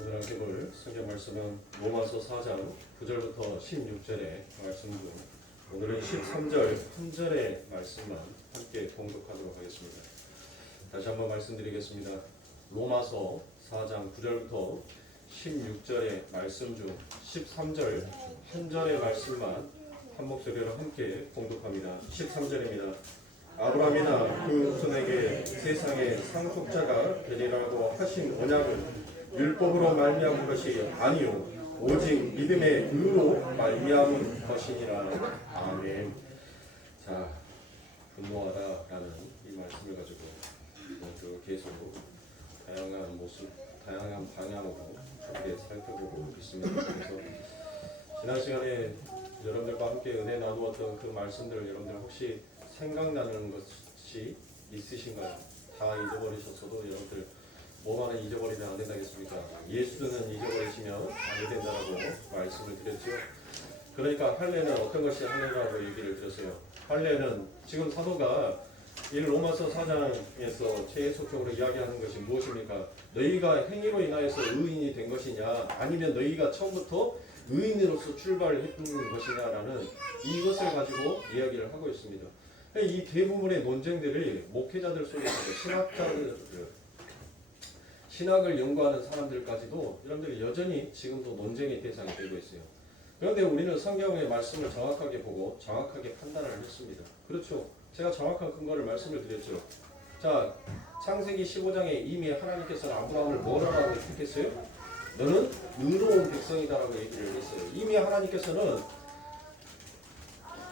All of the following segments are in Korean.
오늘 함께 볼 성경 말씀은 로마서 4장 9절부터 16절의 말씀 중 오늘은 13절 1절의 말씀만 함께 공독하도록 하겠습니다. 다시 한번 말씀드리겠습니다. 로마서 4장 9절부터 16절의 말씀 중 13절 1절의 말씀만 한 목소리로 함께 공독합니다. 13절입니다. 아브라함이나 그 후손에게 세상의 상속자가 되리라고 하신 언약은 율법으로 말미암은 것이 아니요 오직 믿음의 의로 말미암은 것이니라. 아멘. 자, 분노하다라는 이 말씀을 가지고 계속 다양한 모습, 다양한 방향으로 함께 살펴보고 있습니다. 그래서 지난 시간에 여러분들과 함께 은혜 나누었던 그 말씀들을 여러분들 혹시 생각나는 것이 있으신가요? 다 잊어버리셨어도 여러분들 뭐만은 잊어버리면 안 된다겠습니까? 예수는 잊어버리시면 안 된다라고 말씀을 드렸죠. 그러니까 할례는 어떤 것이 할례라고 얘기를 드렸어요. 할례는 지금 사도가 이 로마서 4장에서 계속적으로 이야기하는 것이 무엇입니까? 너희가 행위로 인하여서 의인이 된 것이냐, 아니면 너희가 처음부터 의인으로서 출발했던 것이냐라는 이것을 가지고 이야기를 하고 있습니다. 이 대부분의 논쟁들이 목회자들 속에서 신학을 연구하는 사람들까지도 여러분들이 여전히 지금도 논쟁의 대상이 되고 있어요. 그런데 우리는 성경의 말씀을 정확하게 보고 정확하게 판단을 했습니다. 그렇죠. 제가 정확한 근거를 말씀을 드렸죠. 자, 창세기 15장에 이미 하나님께서는 아브라함을 뭐라고 택했어요? 너는 의로운 백성이다라고 얘기를 했어요. 이미 하나님께서는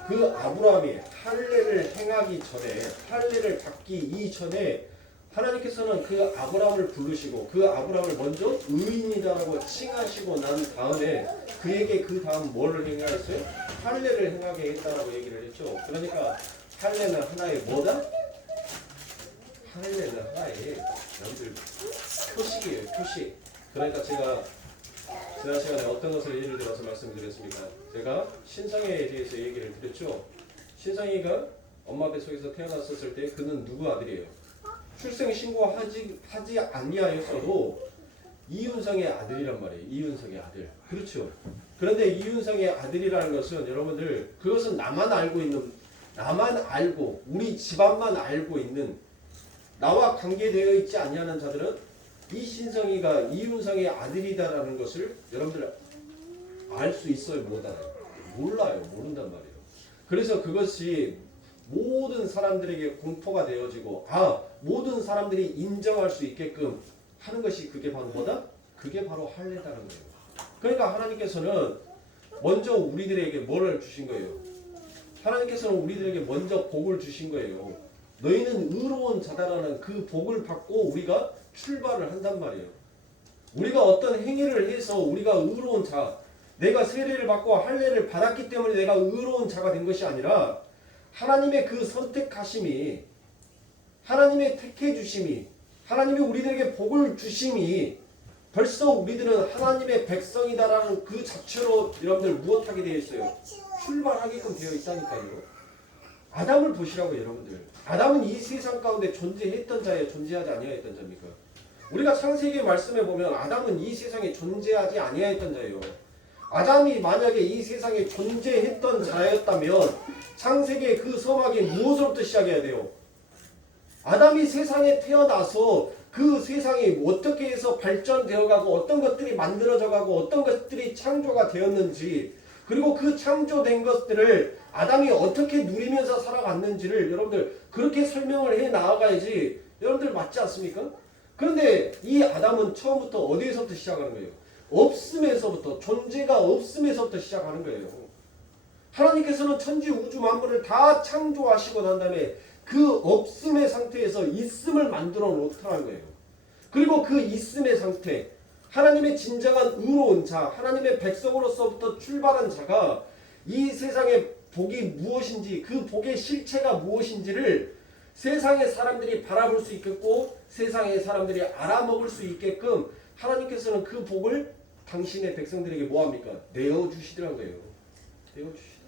그 아브라함이 할례를 행하기 전에, 할례를 받기 이전에 하나님께서는 그 아브라함을 부르시고 그 아브라함을 먼저 의인이다라고 칭하시고 난 다음에 그에게 그 다음 뭐를 행하였어요? 할례를 행하게 했다라고 얘기를 했죠. 그러니까 할례는 하나의 뭐다? 할례는 하나의 여러분들 표식이에요. 표식. 그러니까 제가 지난 시간에 어떤 것을 예를 들어서 말씀드렸습니까? 제가 신성애에 대해서 얘기를 드렸죠. 신성애가 엄마 뱃속에서 태어났었을 때 그는 누구 아들이에요? 출생 신고하지 아니하였어도 이윤성의 아들이란 말이에요. 이윤성의 아들. 그렇죠. 그런데 이윤성의 아들이라는 것은 여러분들 그것은 나만 알고 우리 집안만 알고 있는 나와 관계되어 있지 아니하는 자들은 이 신성이가 이윤성의 아들이다라는 것을 여러분들 알 수 있어요? 못 알아요? 몰라요. 모른단 말이에요. 그래서 그것이 모든 사람들에게 공포가 되어지고 모든 사람들이 인정할 수 있게끔 하는 것이 그게 바로 뭐다? 그게 바로 할례다는 거예요. 그러니까 하나님께서는 먼저 우리들에게 뭐를 주신 거예요? 하나님께서는 우리들에게 먼저 복을 주신 거예요. 너희는 의로운 자다라는 그 복을 받고 우리가 출발을 한단 말이에요. 우리가 어떤 행위를 해서 우리가 의로운 자, 내가 세례를 받고 할례를 받았기 때문에 내가 의로운 자가 된 것이 아니라 하나님의 그 선택하심이, 하나님의 택해 주심이, 하나님이 우리들에게 복을 주심이 벌써 우리들은 하나님의 백성이다라는 그 자체로 여러분들 무엇하게 되어 있어요? 출발하게끔 되어 있다니까요. 아담을 보시라고 여러분들. 아담은 이 세상 가운데 존재했던 자예요? 존재하지 아니하였던 자입니까? 우리가 창세기 말씀에 보면 아담은 이 세상에 존재하지 아니하였던 자예요. 아담이 만약에 이 세상에 존재했던 자였다면 창세기의 그 서막이 무엇으로부터 시작해야 돼요? 아담이 세상에 태어나서 그 세상이 어떻게 해서 발전되어가고 어떤 것들이 만들어져가고 어떤 것들이 창조가 되었는지 그리고 그 창조된 것들을 아담이 어떻게 누리면서 살아갔는지를 여러분들 그렇게 설명을 해 나아가야지 여러분들 맞지 않습니까? 그런데 이 아담은 처음부터 어디에서부터 시작하는 거예요? 없음에서부터, 존재가 없음에서부터 시작하는 거예요. 하나님께서는 천지 우주 만물을 다 창조하시고 난 다음에 그 없음의 상태에서 있음을 만들어 놓더라는 거예요. 그리고 그 있음의 상태, 하나님의 진정한 의로운 자, 하나님의 백성으로서부터 출발한 자가 이 세상의 복이 무엇인지, 그 복의 실체가 무엇인지를 세상의 사람들이 바라볼 수 있겠고 세상의 사람들이 알아먹을 수 있게끔 하나님께서는 그 복을 당신의 백성들에게 뭐합니까? 내어주시더란 거예요. 내어주시더라.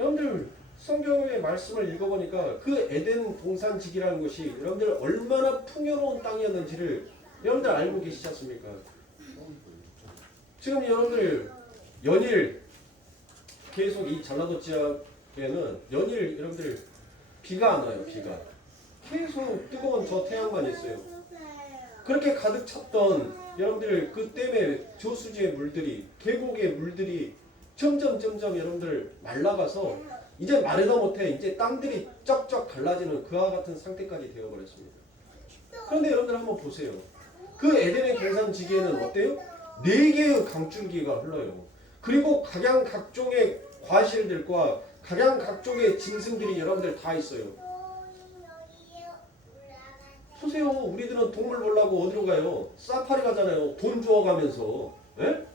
여러분들 성경의 말씀을 읽어보니까 그 에덴 동산지기라는 것이 여러분들 얼마나 풍요로운 땅이었는지를 여러분들 알고 계시지 않습니까? 지금 여러분들 연일 계속 이 전라도 지역에는 연일 여러분들 비가 안 와요. 비가 계속 뜨거운 저 태양만 있어요. 그렇게 가득 찼던 여러분들 그 댐의 저수지의 물들이 계곡의 물들이 점점 여러분들 말라가서 이제 마르다 못해 이제 땅들이 쩍쩍 갈라지는 그와 같은 상태까지 되어버렸습니다. 그런데 여러분들 한번 보세요. 그 에덴의 동산지기에는 어때요? 4개의 강줄기가 흘러요. 그리고 각양각종의 과실들과 각양각종의 짐승들이 여러분들 다 있어요. 보세요. 우리들은 동물 보려고 어디로 가요? 사파리 가잖아요. 돈 주워가면서. 예?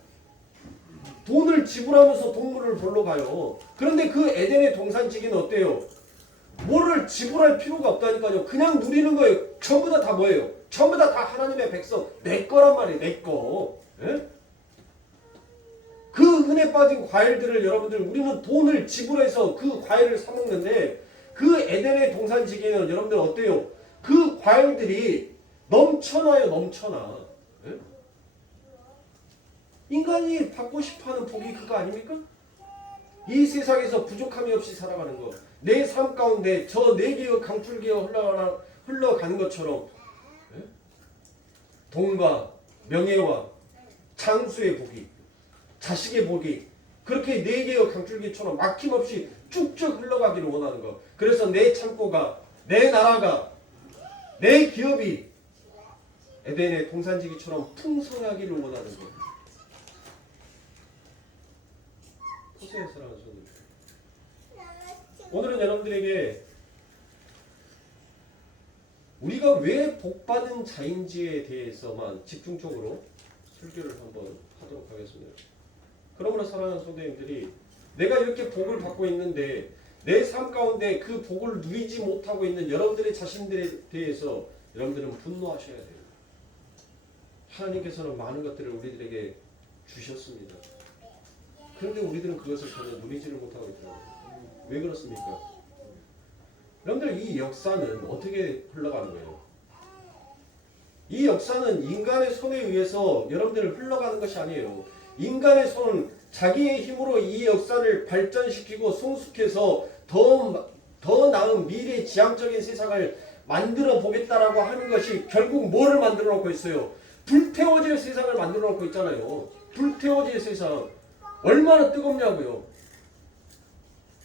돈을 지불하면서 동물을 보러 가요. 그런데 그 에덴의 동산지기는 어때요? 뭐를 지불할 필요가 없다니까요. 그냥 누리는 거예요. 전부 다 뭐예요? 전부 다 하나님의 백성. 내 거란 말이에요. 내 거. 예? 그 흔해 빠진 과일들을 여러분들 우리는 돈을 지불해서 그 과일을 사 먹는데 그 에덴의 동산지기는 여러분들 어때요? 그 과일들이 넘쳐나요. 넘쳐나. 예? 인간이 받고 싶어하는 복이 그거 아닙니까? 이 세상에서 부족함이 없이 살아가는 것. 내 삶 가운데 저 4개의 강줄기가 흘러가는 것처럼 예? 돈과 명예와 장수의 복이 자식의 복이 그렇게 4개의 강줄기처럼 막힘없이 쭉쭉 흘러가기를 원하는 것. 그래서 내 창고가 내 나라가 내 기업이 에덴의 동산지기처럼 풍성하기를 원하는 것. 보세요, 사랑하는 성도들. 오늘은 여러분들에게 우리가 왜 복받은 자인지에 대해서만 집중적으로 설교를 한번 하도록 하겠습니다. 그러므로 사랑하는 성도님들이 내가 이렇게 복을 받고 있는데 내 삶 가운데 그 복을 누리지 못하고 있는 여러분들의 자신들에 대해서 여러분들은 분노하셔야 돼요. 하나님께서는 많은 것들을 우리들에게 주셨습니다. 그런데 우리들은 그것을 전혀 누리지를 못하고 있더라고요. 왜 그렇습니까? 여러분들 이 역사는 어떻게 흘러가는 거예요? 이 역사는 인간의 손에 의해서 여러분들 흘러가는 것이 아니에요. 인간의 손은 자기의 힘으로 이 역사를 발전시키고 성숙해서 더 나은 미래 지향적인 세상을 만들어 보겠다라고 하는 것이 결국 뭐를 만들어 놓고 있어요? 불태워질 세상을 만들어 놓고 있잖아요. 불태워질 세상. 얼마나 뜨겁냐고요.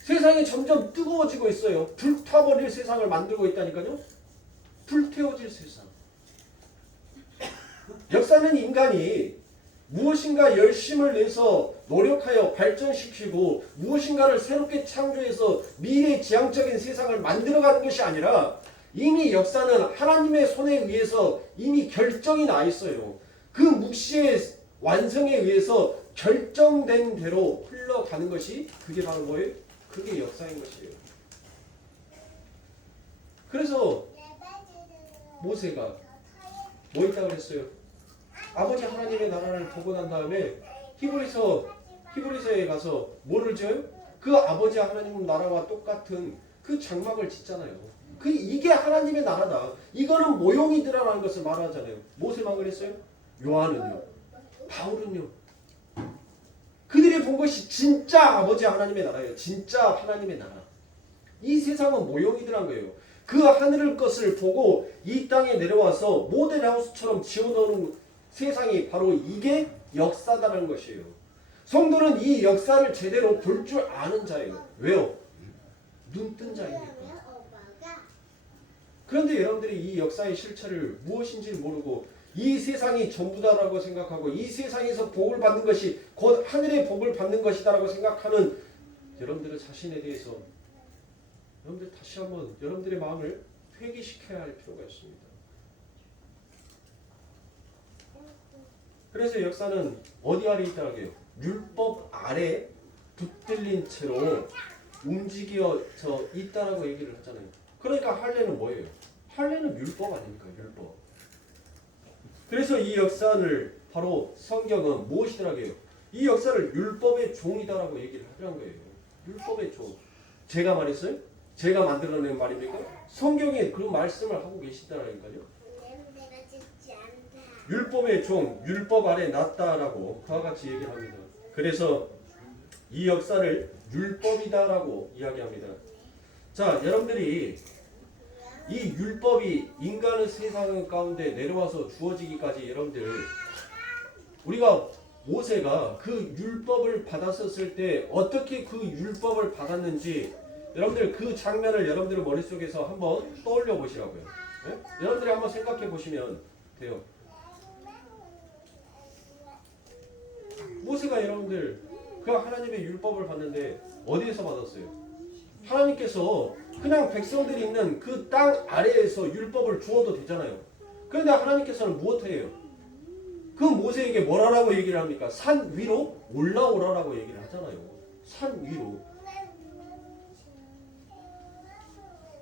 세상이 점점 뜨거워지고 있어요. 불타버릴 세상을 만들고 있다니까요. 불태워질 세상. 역사는 인간이 무엇인가 열심을 내서 노력하여 발전시키고 무엇인가를 새롭게 창조해서 미래지향적인 세상을 만들어가는 것이 아니라 이미 역사는 하나님의 손에 의해서 이미 결정이 나 있어요. 그 묵시의 완성에 의해서 결정된 대로 흘러가는 것이 그게 바로 뭐예요? 그게 역사인 것이에요. 그래서 모세가 뭐 있다고 그랬어요? 아버지 하나님의 나라를 보고 난 다음에 히브리서에 가서 뭐를 지어요? 그 아버지 하나님 나라와 똑같은 그 장막을 짓잖아요. 이게 하나님의 나라다. 이거는 모형이더라라는 것을 말하잖아요. 모세만 그랬어요? 요한은요? 바울은요? 그들이 본 것이 진짜 아버지 하나님의 나라예요. 진짜 하나님의 나라. 이 세상은 모형이더란 거예요. 그 하늘의 것을 보고 이 땅에 내려와서 모델하우스처럼 지어놓는 세상이 바로 이게 역사다라는 것이에요. 성도는 이 역사를 제대로 볼 줄 아는 자예요. 왜요? 눈뜬 자이니까. 그런데 여러분들이 이 역사의 실체를 무엇인지 모르고 이 세상이 전부다라고 생각하고 이 세상에서 복을 받는 것이 곧 하늘의 복을 받는 것이다라고 생각하는 여러분들의 자신에 대해서 여러분들 다시 한번 여러분들의 마음을 회개시켜야 할 필요가 있습니다. 그래서 역사는 어디 아래 있다고 해요? 율법 아래 붙들린 채로 움직여져 있다라고 얘기를 하잖아요. 그러니까 할례는 뭐예요? 할례는 율법 아닙니까? 율법. 그래서 이 역사를 바로 성경은 무엇이더라고 해요? 이 역사를 율법의 종이다라고 얘기를 하라는 거예요. 율법의 종. 제가 말했어요? 제가 만들어낸 말입니까? 성경에 그 말씀을 하고 계시다라니까요. 율법의 종, 율법 아래 놨다라고 그와 같이 얘기를 합니다. 그래서 이 역사를 율법이다라고 이야기합니다. 자, 여러분들이 이 율법이 인간의 세상 가운데 내려와서 주어지기까지 여러분들 우리가 모세가 그 율법을 받았었을 때 어떻게 그 율법을 받았는지 여러분들 그 장면을 여러분들 머릿속에서 한번 떠올려 보시라고요. 네? 여러분들이 한번 생각해 보시면 돼요. 모세가 여러분들 그 하나님의 율법을 받는데 어디에서 받았어요? 하나님께서 그냥 백성들이 있는 그 땅 아래에서 율법을 주어도 되잖아요. 그런데 하나님께서는 무엇해요? 그 모세에게 뭐라고 얘기를 합니까? 산 위로 올라오라라고 얘기를 하잖아요. 산 위로.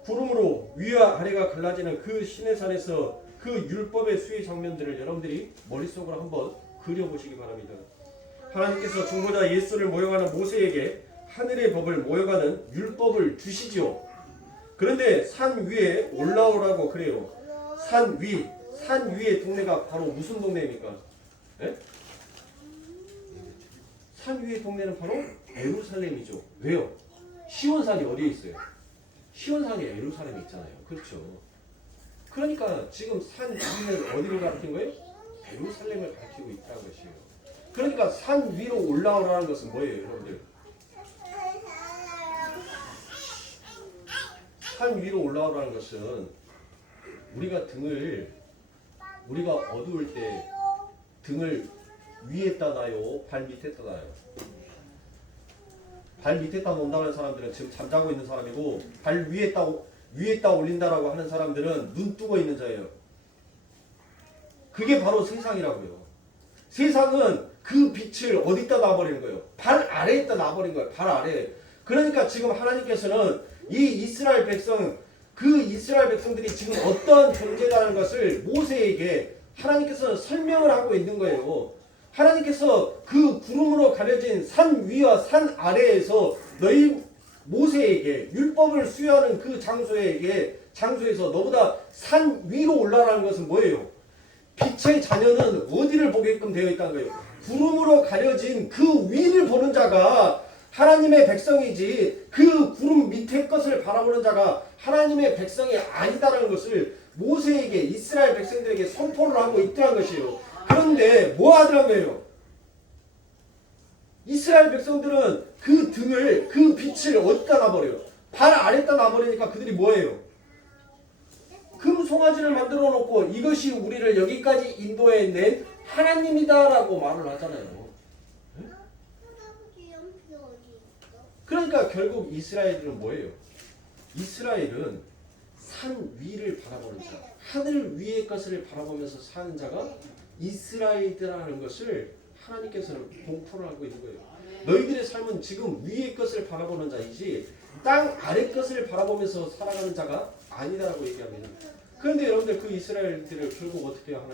구름으로 위와 아래가 갈라지는 그 시내산에서 그 율법의 수의 장면들을 여러분들이 머릿속으로 한번 그려보시기 바랍니다. 하나님께서 중보자 예수를 모형하는 모세에게 하늘의 법을 모여가는 율법을 주시죠. 그런데 산 위에 올라오라고 그래요. 산 위의 동네가 바로 무슨 동네입니까? 네? 산 위의 동네는 바로 예루살렘이죠. 왜요? 시온산이 어디에 있어요? 시온산이 예루살렘에 있잖아요. 그렇죠. 그러니까 지금 산 위는 어디를 가리킨 거예요? 예루살렘을 가리키고 있다는 것이에요. 그러니까 산 위로 올라오라는 것은 뭐예요, 여러분들? 산 위로 올라오라는 것은 우리가 어두울 때 등을 위에다 놔요, 발 밑에다 놔요. 발 밑에다 놓는다는 사람들은 지금 잠자고 있는 사람이고, 발 위에다 올린다라고 하는 사람들은 눈 뜨고 있는 자예요. 그게 바로 세상이라고요. 세상은 그 빛을 어디다 놔버리는 거예요? 발 아래에다 놔버린 거예요. 발 아래. 그러니까 지금 하나님께서는 이 이스라엘 백성들이 지금 어떠한 존재라는 것을 모세에게 하나님께서 설명을 하고 있는 거예요. 하나님께서 그 구름으로 가려진 산 위와 산 아래에서 너희 모세에게 율법을 수여하는 그 장소에서 너보다 산 위로 올라라는 것은 뭐예요? 빛의 자녀는 어디를 보게끔 되어 있다는 거예요. 구름으로 가려진 그 위를 보는 자가 하나님의 백성이지 그 구름 밑에 것을 바라보는 자가 하나님의 백성이 아니다라는 것을 모세에게 이스라엘 백성들에게 선포를 하고 있다는 것이에요. 그런데 뭐 하더라고요? 이스라엘 백성들은 그 빛을 어디다 놔버려요? 발 아래다 놔버리니까 그들이 뭐예요? 금송아지를 만들어 놓고 이것이 우리를 여기까지 인도해낸 하나님이다라고 말을 하잖아요. 그러니까 결국 이스라엘은 뭐예요? 이스라엘은 산 위를 바라보는 자, 하늘 위의 것을 바라보면서 사는 자가 이스라엘이라는 것을 하나님께서는 공포를 하고 있는 거예요. 너희들의 삶은 지금 위의 것을 바라보는 자이지 땅 아래 것을 바라보면서 살아가는 자가 아니다라고 얘기합니다. 그런데 여러분들 그 이스라엘들을 결국 어떻게 해요?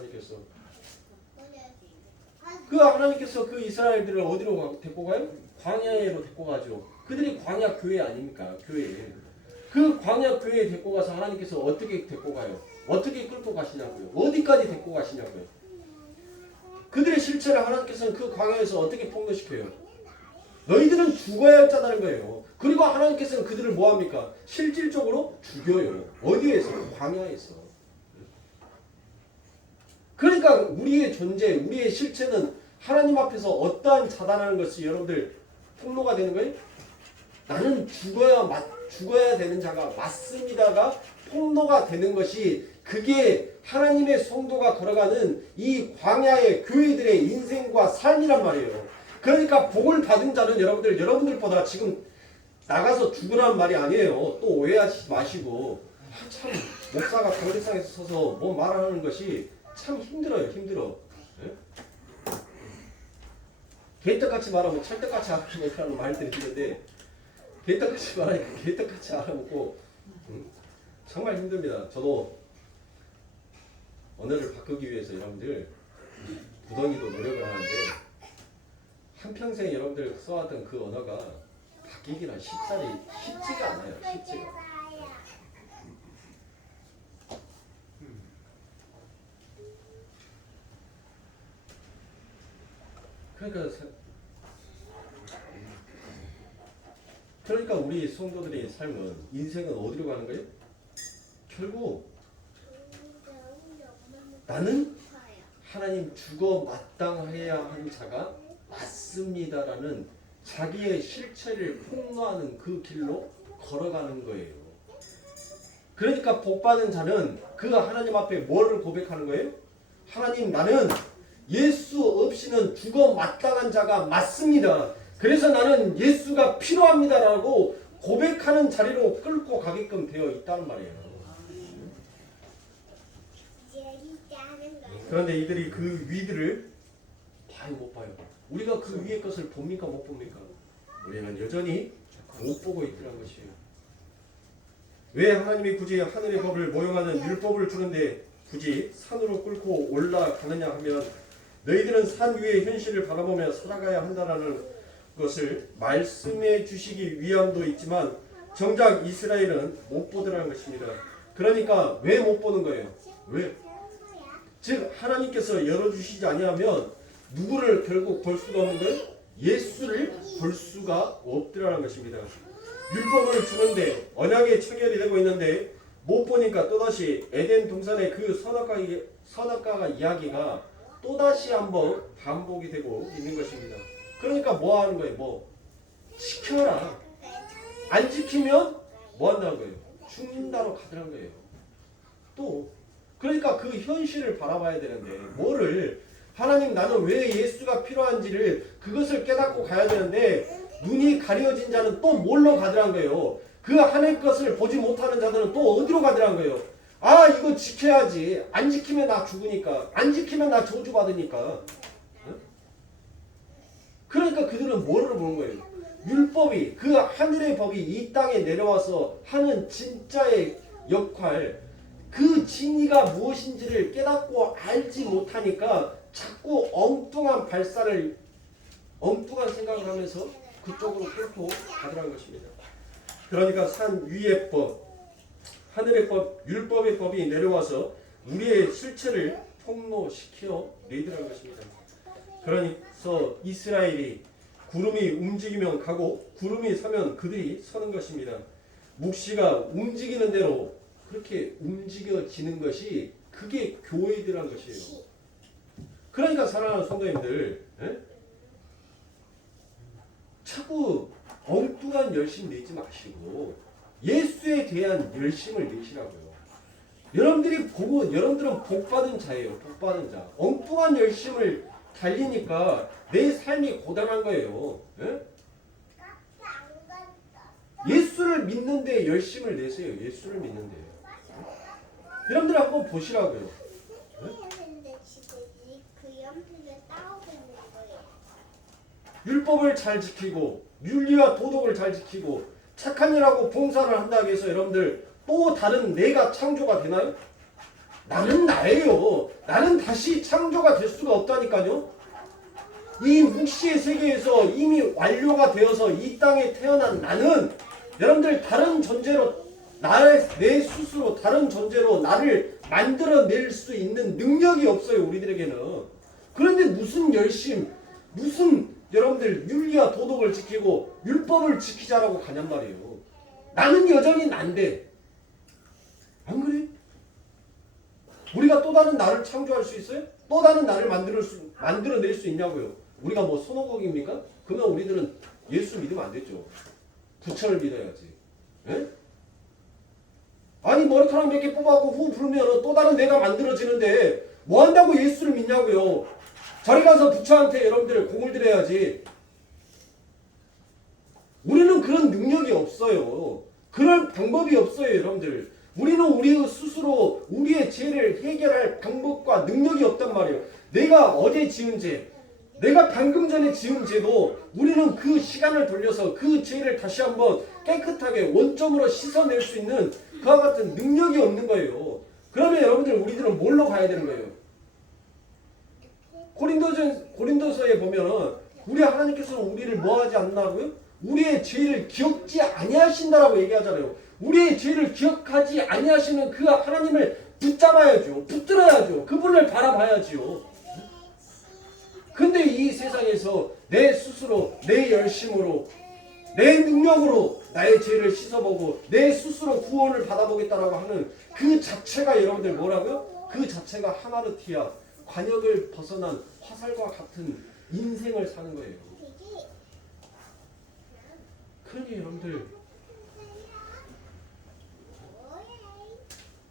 하나님께서 그 이스라엘들을 어디로 데리고 가요? 광야로 데리고 가죠. 그들이 광야 교회 아닙니까? 교회. 그 광야 교회에 데리고 가서 하나님께서 어떻게 데리고 가요? 어떻게 끌고 가시냐고요? 어디까지 데리고 가시냐고요? 그들의 실체를 하나님께서는 그 광야에서 어떻게 폭로시켜요? 너희들은 죽어야 했다는 거예요. 그리고 하나님께서는 그들을 뭐합니까? 실질적으로 죽여요. 어디에서? 광야에서. 그러니까 우리의 존재, 우리의 실체는 하나님 앞에서 어떠한 자다라는 것이 여러분들 폭로가 되는 거예요? 나는 죽어야 되는 자가 맞습니다가 폭로가 되는 것이 그게 하나님의 성도가 걸어가는 이 광야의 교회들의 인생과 삶이란 말이에요. 그러니까 복을 받은 자는 여러분들보다 지금 나가서 죽으란 말이 아니에요. 또 오해하지 마시고 참 목사가 거리상에서 서서 뭐 말하는 것이 참 힘들어요. 네? 개떡같이 말하면 찰떡같이 알아먹으라는 말들이 있는데 개떡같이 말하니까 개떡같이 알아먹고 정말 힘듭니다. 저도 언어를 바꾸기 위해서 여러분들 구덩이도 노력을 하는데 한평생 여러분들 써왔던 그 언어가 바뀌기는 쉽지가 않아요. 쉽지가. 그러니까 우리 성도들의 삶은 인생은 어디로 가는 거예요? 결국 나는 하나님 죽어 마땅해야 하는 자가 맞습니다라는 자기의 실체를 폭로하는 그 길로 걸어가는 거예요. 그러니까 복받은 자는 그 하나님 앞에 뭐를 고백하는 거예요? 하나님, 나는 예수 없이는 죽어 마땅한 자가 맞습니다. 그래서 나는 예수가 필요합니다라고 고백하는 자리로 끌고 가게끔 되어 있다는 말이에요. 그런데 이들이 그 위들을 봐요, 못 봐요? 우리가 그 위의 것을 봅니까, 못 봅니까? 우리는 여전히 못 보고 있더란 것이에요. 왜 하나님이 굳이 하늘의 법을 모형하는 율법을 주는데 굳이 산으로 끌고 올라가느냐 하면, 너희들은 산 위의 현실을 바라보며 살아가야 한다는 것을 말씀해 주시기 위함도 있지만 정작 이스라엘은 못 보더라는 것입니다. 그러니까 왜 못 보는 거예요? 왜? 즉 하나님께서 열어주시지 아니하면 누구를 결국 볼 수가 없는 거예요? 예수를 볼 수가 없더라는 것입니다. 율법을 주는데 언약의 체결이 되고 있는데 못 보니까 또다시 에덴 동산의 그 선악과가 이야기가 또다시 한번 반복이 되고 있는 것입니다. 그러니까 뭐 하는 거예요? 뭐 지켜라. 안 지키면 뭐 한다는 거예요? 죽는다로 가더라는 거예요. 또 그러니까 그 현실을 바라봐야 되는데 뭐를 하나님, 나는 왜 예수가 필요한지를 그것을 깨닫고 가야 되는데 눈이 가려진 자는 또 뭘로 가더란 거예요. 그 하늘 것을 보지 못하는 자들은 또 어디로 가더란 거예요. 아, 이거 지켜야지. 안 지키면 나 죽으니까. 안 지키면 나 저주받으니까. 그러니까 그들은 뭐를 보는 거예요? 율법이, 그 하늘의 법이 이 땅에 내려와서 하는 진짜의 역할, 그 진리가 무엇인지를 깨닫고 알지 못하니까 자꾸 엉뚱한 생각을 하면서 그쪽으로 끌고 가더라는 것입니다. 그러니까 산 위의 법, 하늘의 법, 율법의 법이 내려와서 우리의 실체를 폭로시켜 내더라는 것입니다. 그래서 이스라엘이 구름이 움직이면 가고 구름이 서면 그들이 서는 것입니다. 묵시가 움직이는 대로 그렇게 움직여지는 것이 그게 교회들한 것이에요. 그러니까 사랑하는 성도님들, 자꾸 엉뚱한 열심 내지 마시고 예수에 대한 열심을 내시라고요. 여러분들은 복받은 자예요. 복받은 자. 엉뚱한 열심을 달리니까 내 삶이 고단한 거예요. 예수를 믿는데 열심을 내세요. 예수를 믿는데. 여러분들 한번 보시라고요. 율법을 잘 지키고 윤리와 도덕을 잘 지키고 착한 일하고 봉사를 한다고 해서 여러분들 또 다른 내가 창조가 되나요? 나는 나예요. 나는 다시 창조가 될 수가 없다니까요. 이 묵시의 세계에서 이미 완료가 되어서 이 땅에 태어난 나는 여러분들 다른 존재로 내 스스로 다른 존재로 나를 만들어낼 수 있는 능력이 없어요. 우리들에게는. 그런데 무슨 열심, 무슨 여러분들 윤리와 도덕을 지키고 율법을 지키자라고 가냔 말이에요. 나는 여전히 난데. 안 그래? 우리가 또 다른 나를 창조할 수 있어요? 또 다른 나를 만들어낼 수 있냐고요. 우리가 뭐 손오공입니까? 그러면 우리들은 예수 믿으면 안 되죠. 부처를 믿어야지. 에? 아니 머리카락 몇 개 뽑아갖고 후 불면 또 다른 내가 만들어지는데 뭐 한다고 예수를 믿냐고요. 저리 가서 부처한테 여러분들 공을 들여야지. 우리는 그런 능력이 없어요. 그럴 방법이 없어요. 여러분들. 우리는 우리 스스로 우리의 죄를 해결할 방법과 능력이 없단 말이에요. 내가 어제 지은 죄, 내가 방금 전에 지은 죄도 우리는 그 시간을 돌려서 그 죄를 다시 한번 깨끗하게 원점으로 씻어낼 수 있는 그와 같은 능력이 없는 거예요. 그러면 여러분들 우리들은 뭘로 가야 되는 거예요? 고린도서에 보면은 우리 하나님께서는 우리를 뭐 하지 않나고요? 우리의 죄를 기억지 아니하신다라고 얘기하잖아요. 우리의 죄를 기억하지 아니하시는 그 하나님을 붙잡아야죠. 붙들어야죠. 그분을 바라봐야지요. 근데 이 세상에서 내 스스로 내 열심으로 내 능력으로 나의 죄를 씻어보고 내 스스로 구원을 받아보겠다라고 하는 그 자체가 여러분들 뭐라고요? 그 자체가 하마르티아 관역을 벗어난 화살과 같은 인생을 사는 거예요. 그러니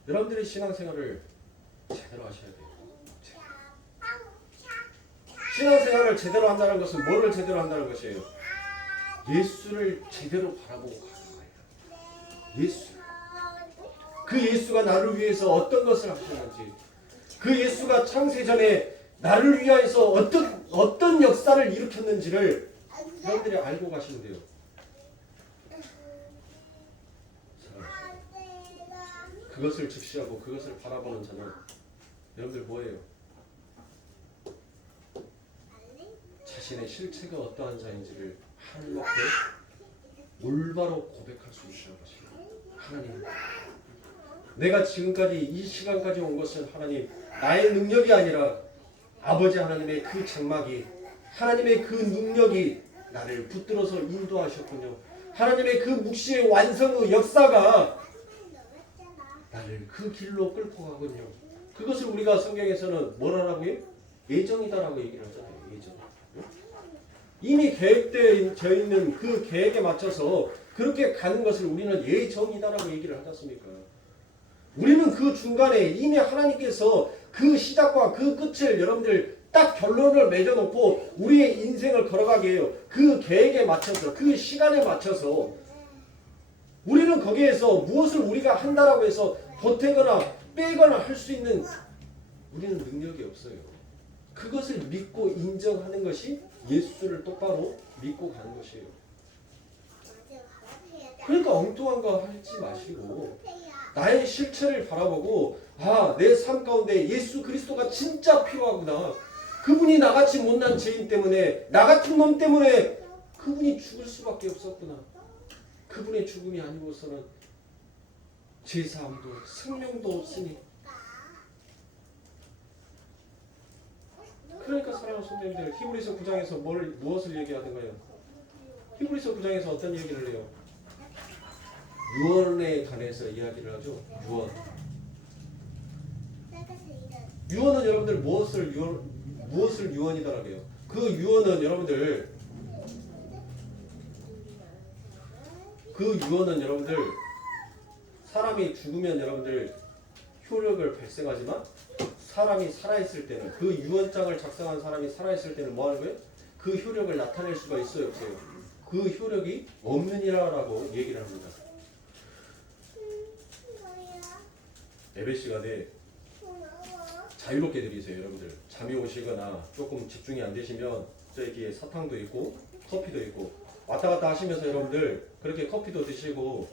여러분들의 신앙생활을 제대로 하셔야 돼요. 신앙생활을 제대로 한다는 것은 뭐를 제대로 한다는 것이에요? 예수를 제대로 바라보고 가는 거예요. 예수. 그 예수가 나를 위해서 어떤 것을 하셨는지, 그 예수가 창세전에 나를 위하여서 어떤 역사를 일으켰는지를 여러분들이 알고 가시면 돼요. 그것을 직시하고 그것을 바라보는 자는 여러분들 뭐예요? 자신의 실체가 어떠한 자인지를 하나님 앞에 올바로 고백할 수 있다는 것입니다. 하나님, 내가 지금까지 이 시간까지 온 것은 하나님 나의 능력이 아니라 아버지 하나님의 그 장막이, 하나님의 그 능력이 나를 붙들어서 인도하셨군요. 하나님의 그 묵시의 완성의 역사가 나를 그 길로 끌고 가군요. 그것을 우리가 성경에서는 뭐라고요? 예정이다라고 얘기를 하잖아요. 예정. 이미 계획되어 있는 그 계획에 맞춰서 그렇게 가는 것을 우리는 예정이다라고 얘기를 하지 않습니까? 우리는 그 중간에 이미 하나님께서 그 시작과 그 끝을 여러분들 딱 결론을 맺어놓고 우리의 인생을 걸어가게 해요. 그 계획에 맞춰서, 그 시간에 맞춰서 우리는 거기에서 무엇을 우리가 한다라고 해서 보태거나 빼거나 할 수 있는 우리는 능력이 없어요. 그것을 믿고 인정하는 것이 예수를 똑바로 믿고 가는 것이에요. 그러니까 엉뚱한 거 하지 마시고 나의 실체를 바라보고 내 삶 가운데 예수 그리스도가 진짜 필요하구나. 그분이 나같이 못난 죄인 때문에 나 같은 놈 때문에 그분이 죽을 수밖에 없었구나. 그분의 죽음이 아니고서는 제사함도 생명도 없으니. 그러니까 사랑하는 성도님들, 히브리서 9장에서 무엇을 얘기하던가요? 히브리서 9장에서 어떤 얘기를 해요? 유언에 관해서 이야기를 하죠. 유언은 여러분들 무엇을 유언이다라고 해요? 그 유언은 여러분들 사람이 죽으면 여러분들 효력을 발생하지만 사람이 살아있을 때는, 그 유언장을 작성한 사람이 살아있을 때는 뭐 하는 거예요? 그 효력을 나타낼 수가 있어요, 없어요? 그 효력이 없느니라라고 얘기를 합니다. 예배 시간에 자유롭게 드리세요, 여러분들. 잠이 오시거나 조금 집중이 안 되시면 저희 뒤에 사탕도 있고 커피도 있고 왔다 갔다 하시면서 여러분들 그렇게 커피도 드시고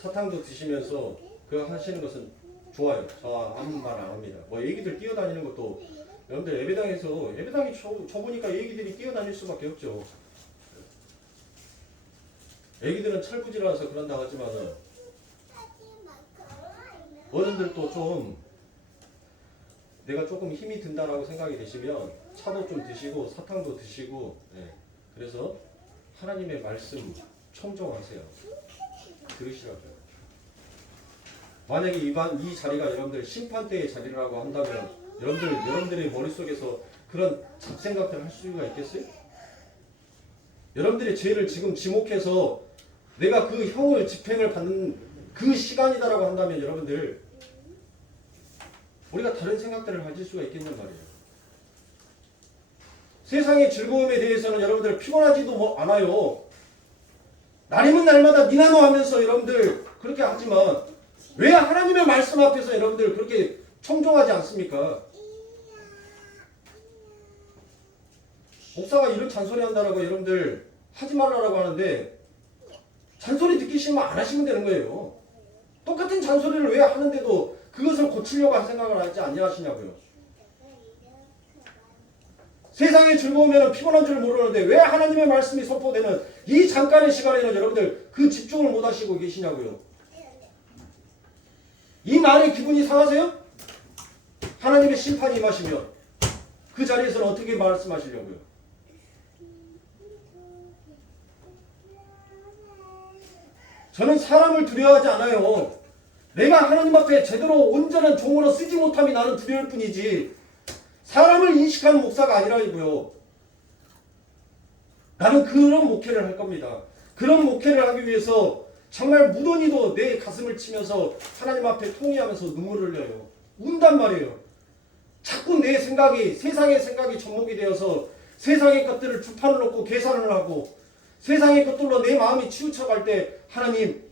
사탕도 드시면서 그거 하시는 것은 좋아요. 저 아무 말 안 합니다. 뭐 애기들 뛰어다니는 것도 여러분들 예배당이 좁으니까 애기들이 뛰어다닐 수밖에 없죠. 애기들은 철부지라서 그런다고 하지만은 어른들도 좀 내가 조금 힘이 든다라고 생각이 되시면 차도 좀 드시고 사탕도 드시고, 그래서 하나님의 말씀 청종하세요. 들으시라고요. 만약에 이 자리가 여러분들 심판대의 자리라고 한다면 여러분들의 머릿속에서 그런 잡생각들을 할 수가 있겠어요? 여러분들의 죄를 지금 지목해서 내가 그 형을 집행을 받는 그 시간이다라고 한다면 여러분들 우리가 다른 생각들을 가질 수가 있겠냔 말이에요. 세상의 즐거움에 대해서는 여러분들 피곤하지도 않아요. 날이면 날마다 니나노 하면서 여러분들 그렇게 하지만 왜 하나님의 말씀 앞에서 여러분들 그렇게 청종하지 않습니까? 목사가 이런 잔소리 한다라고 여러분들 하지 말라라고 하는데 잔소리 듣기 싫으면 안 하시면 되는 거예요. 똑같은 잔소리를 왜 하는데도 그것을 고치려고 할 생각을 하지 아니하시냐고요. 세상의 즐거우면 피곤한 줄 모르는데 왜 하나님의 말씀이 선포되는 이 잠깐의 시간에는 여러분들 그 집중을 못 하시고 계시냐고요. 이 말에 기분이 상하세요? 하나님의 심판이 임하시면 그 자리에서는 어떻게 말씀하시려고요? 저는 사람을 두려워하지 않아요. 내가 하나님 앞에 제대로 온전한 종으로 쓰지 못함이 나는 두려울 뿐이지 사람을 인식하는 목사가 아니라고요. 나는 그런 목회를 할 겁니다. 그런 목회를 하기 위해서 정말 무던히도 내 가슴을 치면서 하나님 앞에 통회하면서 눈물을 흘려요. 운단 말이에요. 자꾸 내 생각이 세상의 생각이 접목이 되어서 세상의 것들을 주판을 놓고 계산을 하고 세상의 것들로 내 마음이 치우쳐갈 때 하나님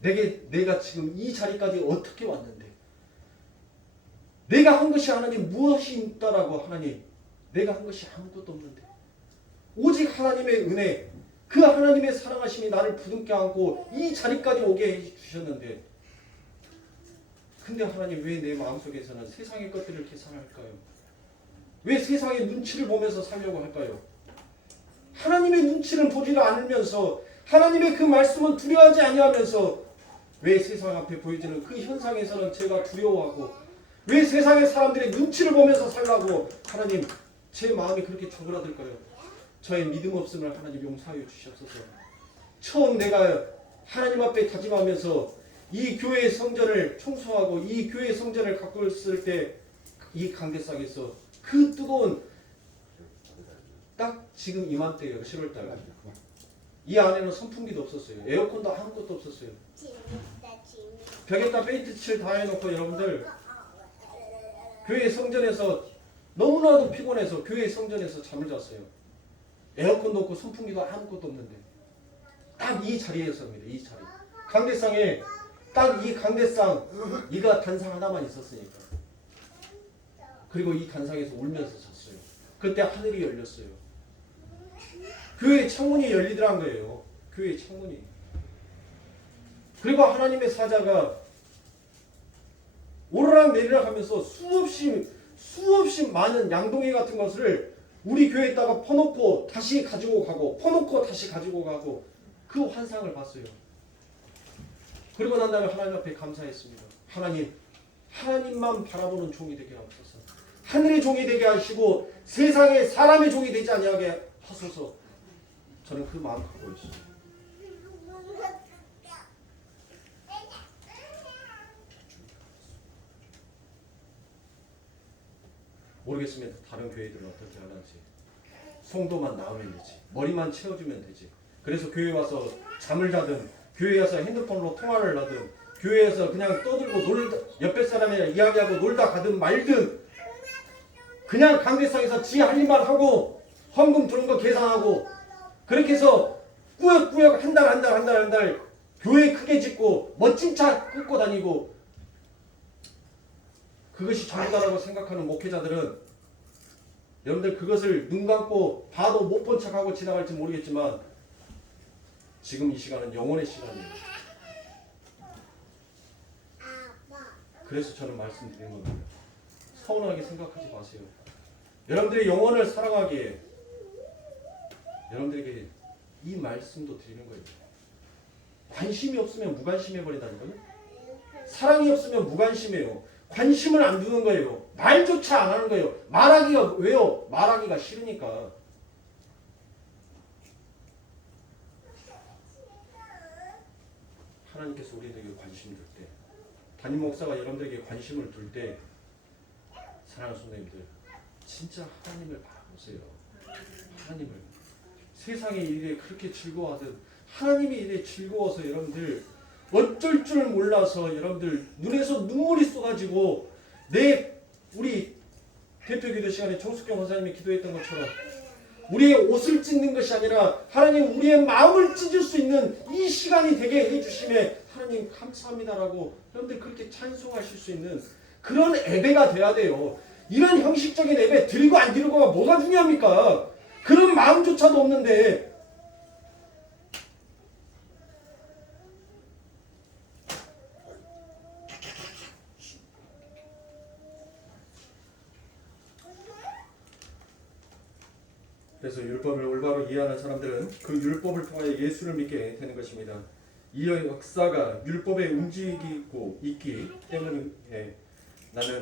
내가 지금 이 자리까지 어떻게 왔는데 내가 한 것이 하나님 무엇이 있다라고 하나님 내가 한 것이 아무것도 없는데 오직 하나님의 은혜 그 하나님의 사랑하심이 나를 부둥켜 안고 이 자리까지 오게 해주셨는데 근데 하나님 왜 내 마음속에서는 세상의 것들을 계산할까요? 왜 세상의 눈치를 보면서 살려고 할까요? 하나님의 눈치를 보지를 않으면서 하나님의 그 말씀은 두려워하지 아니하면서 왜 세상 앞에 보여지는 그 현상에서는 제가 두려워하고 왜 세상의 사람들의 눈치를 보면서 살라고 하나님 제 마음이 그렇게 쪼그라들까요? 저의 믿음 없음을 하나님 용서하여 주시옵소서. 처음 내가 하나님 앞에 다짐하면서 이 교회의 성전을 청소하고 이 교회의 성전을 가꾸었을 때 이 강대상에서 그 뜨거운 딱 지금 이맘때예요. 7월달. 이 안에는 선풍기도 없었어요. 에어컨도 아무것도 없었어요. 벽에다 페인트 칠 다 해놓고 여러분들 교회 성전에서 너무나도 피곤해서 교회 성전에서 잠을 잤어요. 에어컨도 없고 선풍기도 아무것도 없는데 딱 이 자리에서입니다. 이 자리. 강대상에 딱 이 강대상 이가 단상 하나만 있었으니까. 그리고 이 단상에서 울면서 잤어요. 그때 하늘이 열렸어요. 교회 창문이 열리더란 거예요. 교회 창문이. 그리고 하나님의 사자가 오르락 내리락 하면서 수없이 많은 양동이 같은 것을 우리 교회에다가 퍼놓고 다시 가지고 가고 퍼놓고 다시 가지고 가고 그 환상을 봤어요. 그리고 난 다음에 하나님 앞에 감사했습니다. 하나님만 바라보는 종이 되게 하옵소서. 하늘의 종이 되게 하시고 세상의 사람의 종이 되지 아니하게 하소서. 저는 그 마음 갖고 있어요. 모르겠습니다. 다른 교회들은 어떻게 하는지. 성도만 나오면 되지. 머리만 채워주면 되지. 그래서 교회 와서 잠을 자든 교회에 와서 핸드폰으로 통화를 하든 교회에서 그냥 떠들고 옆에 사람이랑 이야기하고 놀다 가든 말든 그냥 강대상에서 지 할 일만 하고 헌금 들은 거 계산하고 그렇게 해서 꾸역꾸역 한 달 교회 크게 짓고 멋진 차 끌고 다니고 그것이 전부다라고 생각하는 목회자들은 여러분들 그것을 눈 감고 봐도 못 본 척하고 지나갈지 모르겠지만 지금 이 시간은 영혼의 시간이에요. 그래서 저는 말씀드리는 겁니다. 서운하게 생각하지 마세요. 여러분들의 영혼을 사랑하기에 여러분들에게 이 말씀도 드리는 거예요. 관심이 없으면 무관심해버린다니까요. 사랑이 없으면 무관심해요. 관심을 안 두는 거예요. 말조차 안 하는 거예요. 말하기가 왜요? 말하기가 싫으니까. 하나님께서 우리에게 관심을 둘 때, 담임 목사가 여러분들에게 관심을 둘 때, 사랑하는 성도님들, 진짜 하나님을 바라보세요. 하나님을. 세상의 일에 그렇게 즐거워하든 하나님의 일에 즐거워서 여러분들 어쩔 줄 몰라서 여러분들 눈에서 눈물이 쏟아지고 우리 대표기도 시간에 정숙경 원사님이 기도했던 것처럼 우리의 옷을 찢는 것이 아니라 하나님 우리의 마음을 찢을 수 있는 이 시간이 되게 해주심에 하나님 감사합니다라고 여러분들 그렇게 찬송하실 수 있는 그런 예배가 돼야 돼요. 이런 형식적인 예배 드리고 안 드리고가 뭐가 중요합니까? 그런 마음조차도 없는데 그래서 율법을 올바로 이해하는 사람들은 그 율법을 통하여 예수를 믿게 되는 것입니다. 이 역사가 율법에 움직이고 있기 때문에 나는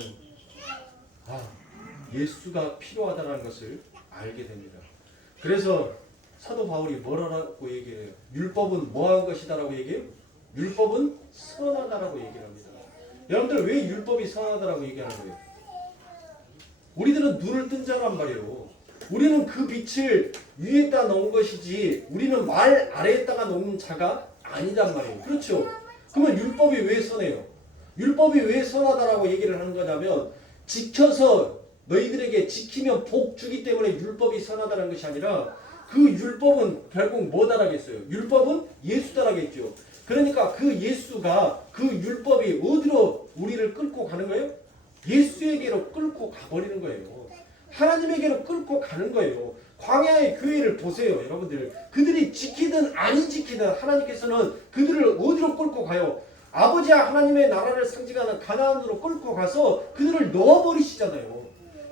예수가 필요하다는 것을 알게 됩니다. 그래서 사도 바울이 뭐라고 얘기해요? 율법은 뭐한 것이다라고 얘기해요? 율법은 선하다라고 얘기를 합니다. 여러분들 왜 율법이 선하다라고 얘기하는 거예요? 우리들은 눈을 뜬 자란 말이에요. 우리는 그 빛을 위에다 놓은 것이지 우리는 말 아래에다가 놓은 자가 아니단 말이에요. 그렇죠? 그러면 율법이 왜 선해요? 율법이 왜 선하다라고 얘기를 하는 거냐면 지켜서 너희들에게 지키면 복 주기 때문에 율법이 선하다는 것이 아니라 그 율법은 결국 뭐다라겠어요? 율법은 예수다라겠죠. 그러니까 그 예수가 그 율법이 어디로 우리를 끌고 가는 거예요? 예수에게로 끌고 가버리는 거예요. 하나님에게로 끌고 가는 거예요. 광야의 교회를 보세요, 여러분들. 그들이 지키든 아니 지키든 하나님께서는 그들을 어디로 끌고 가요? 아버지 하나님의 나라를 상징하는 가나안으로 끌고 가서 그들을 넣어버리시잖아요.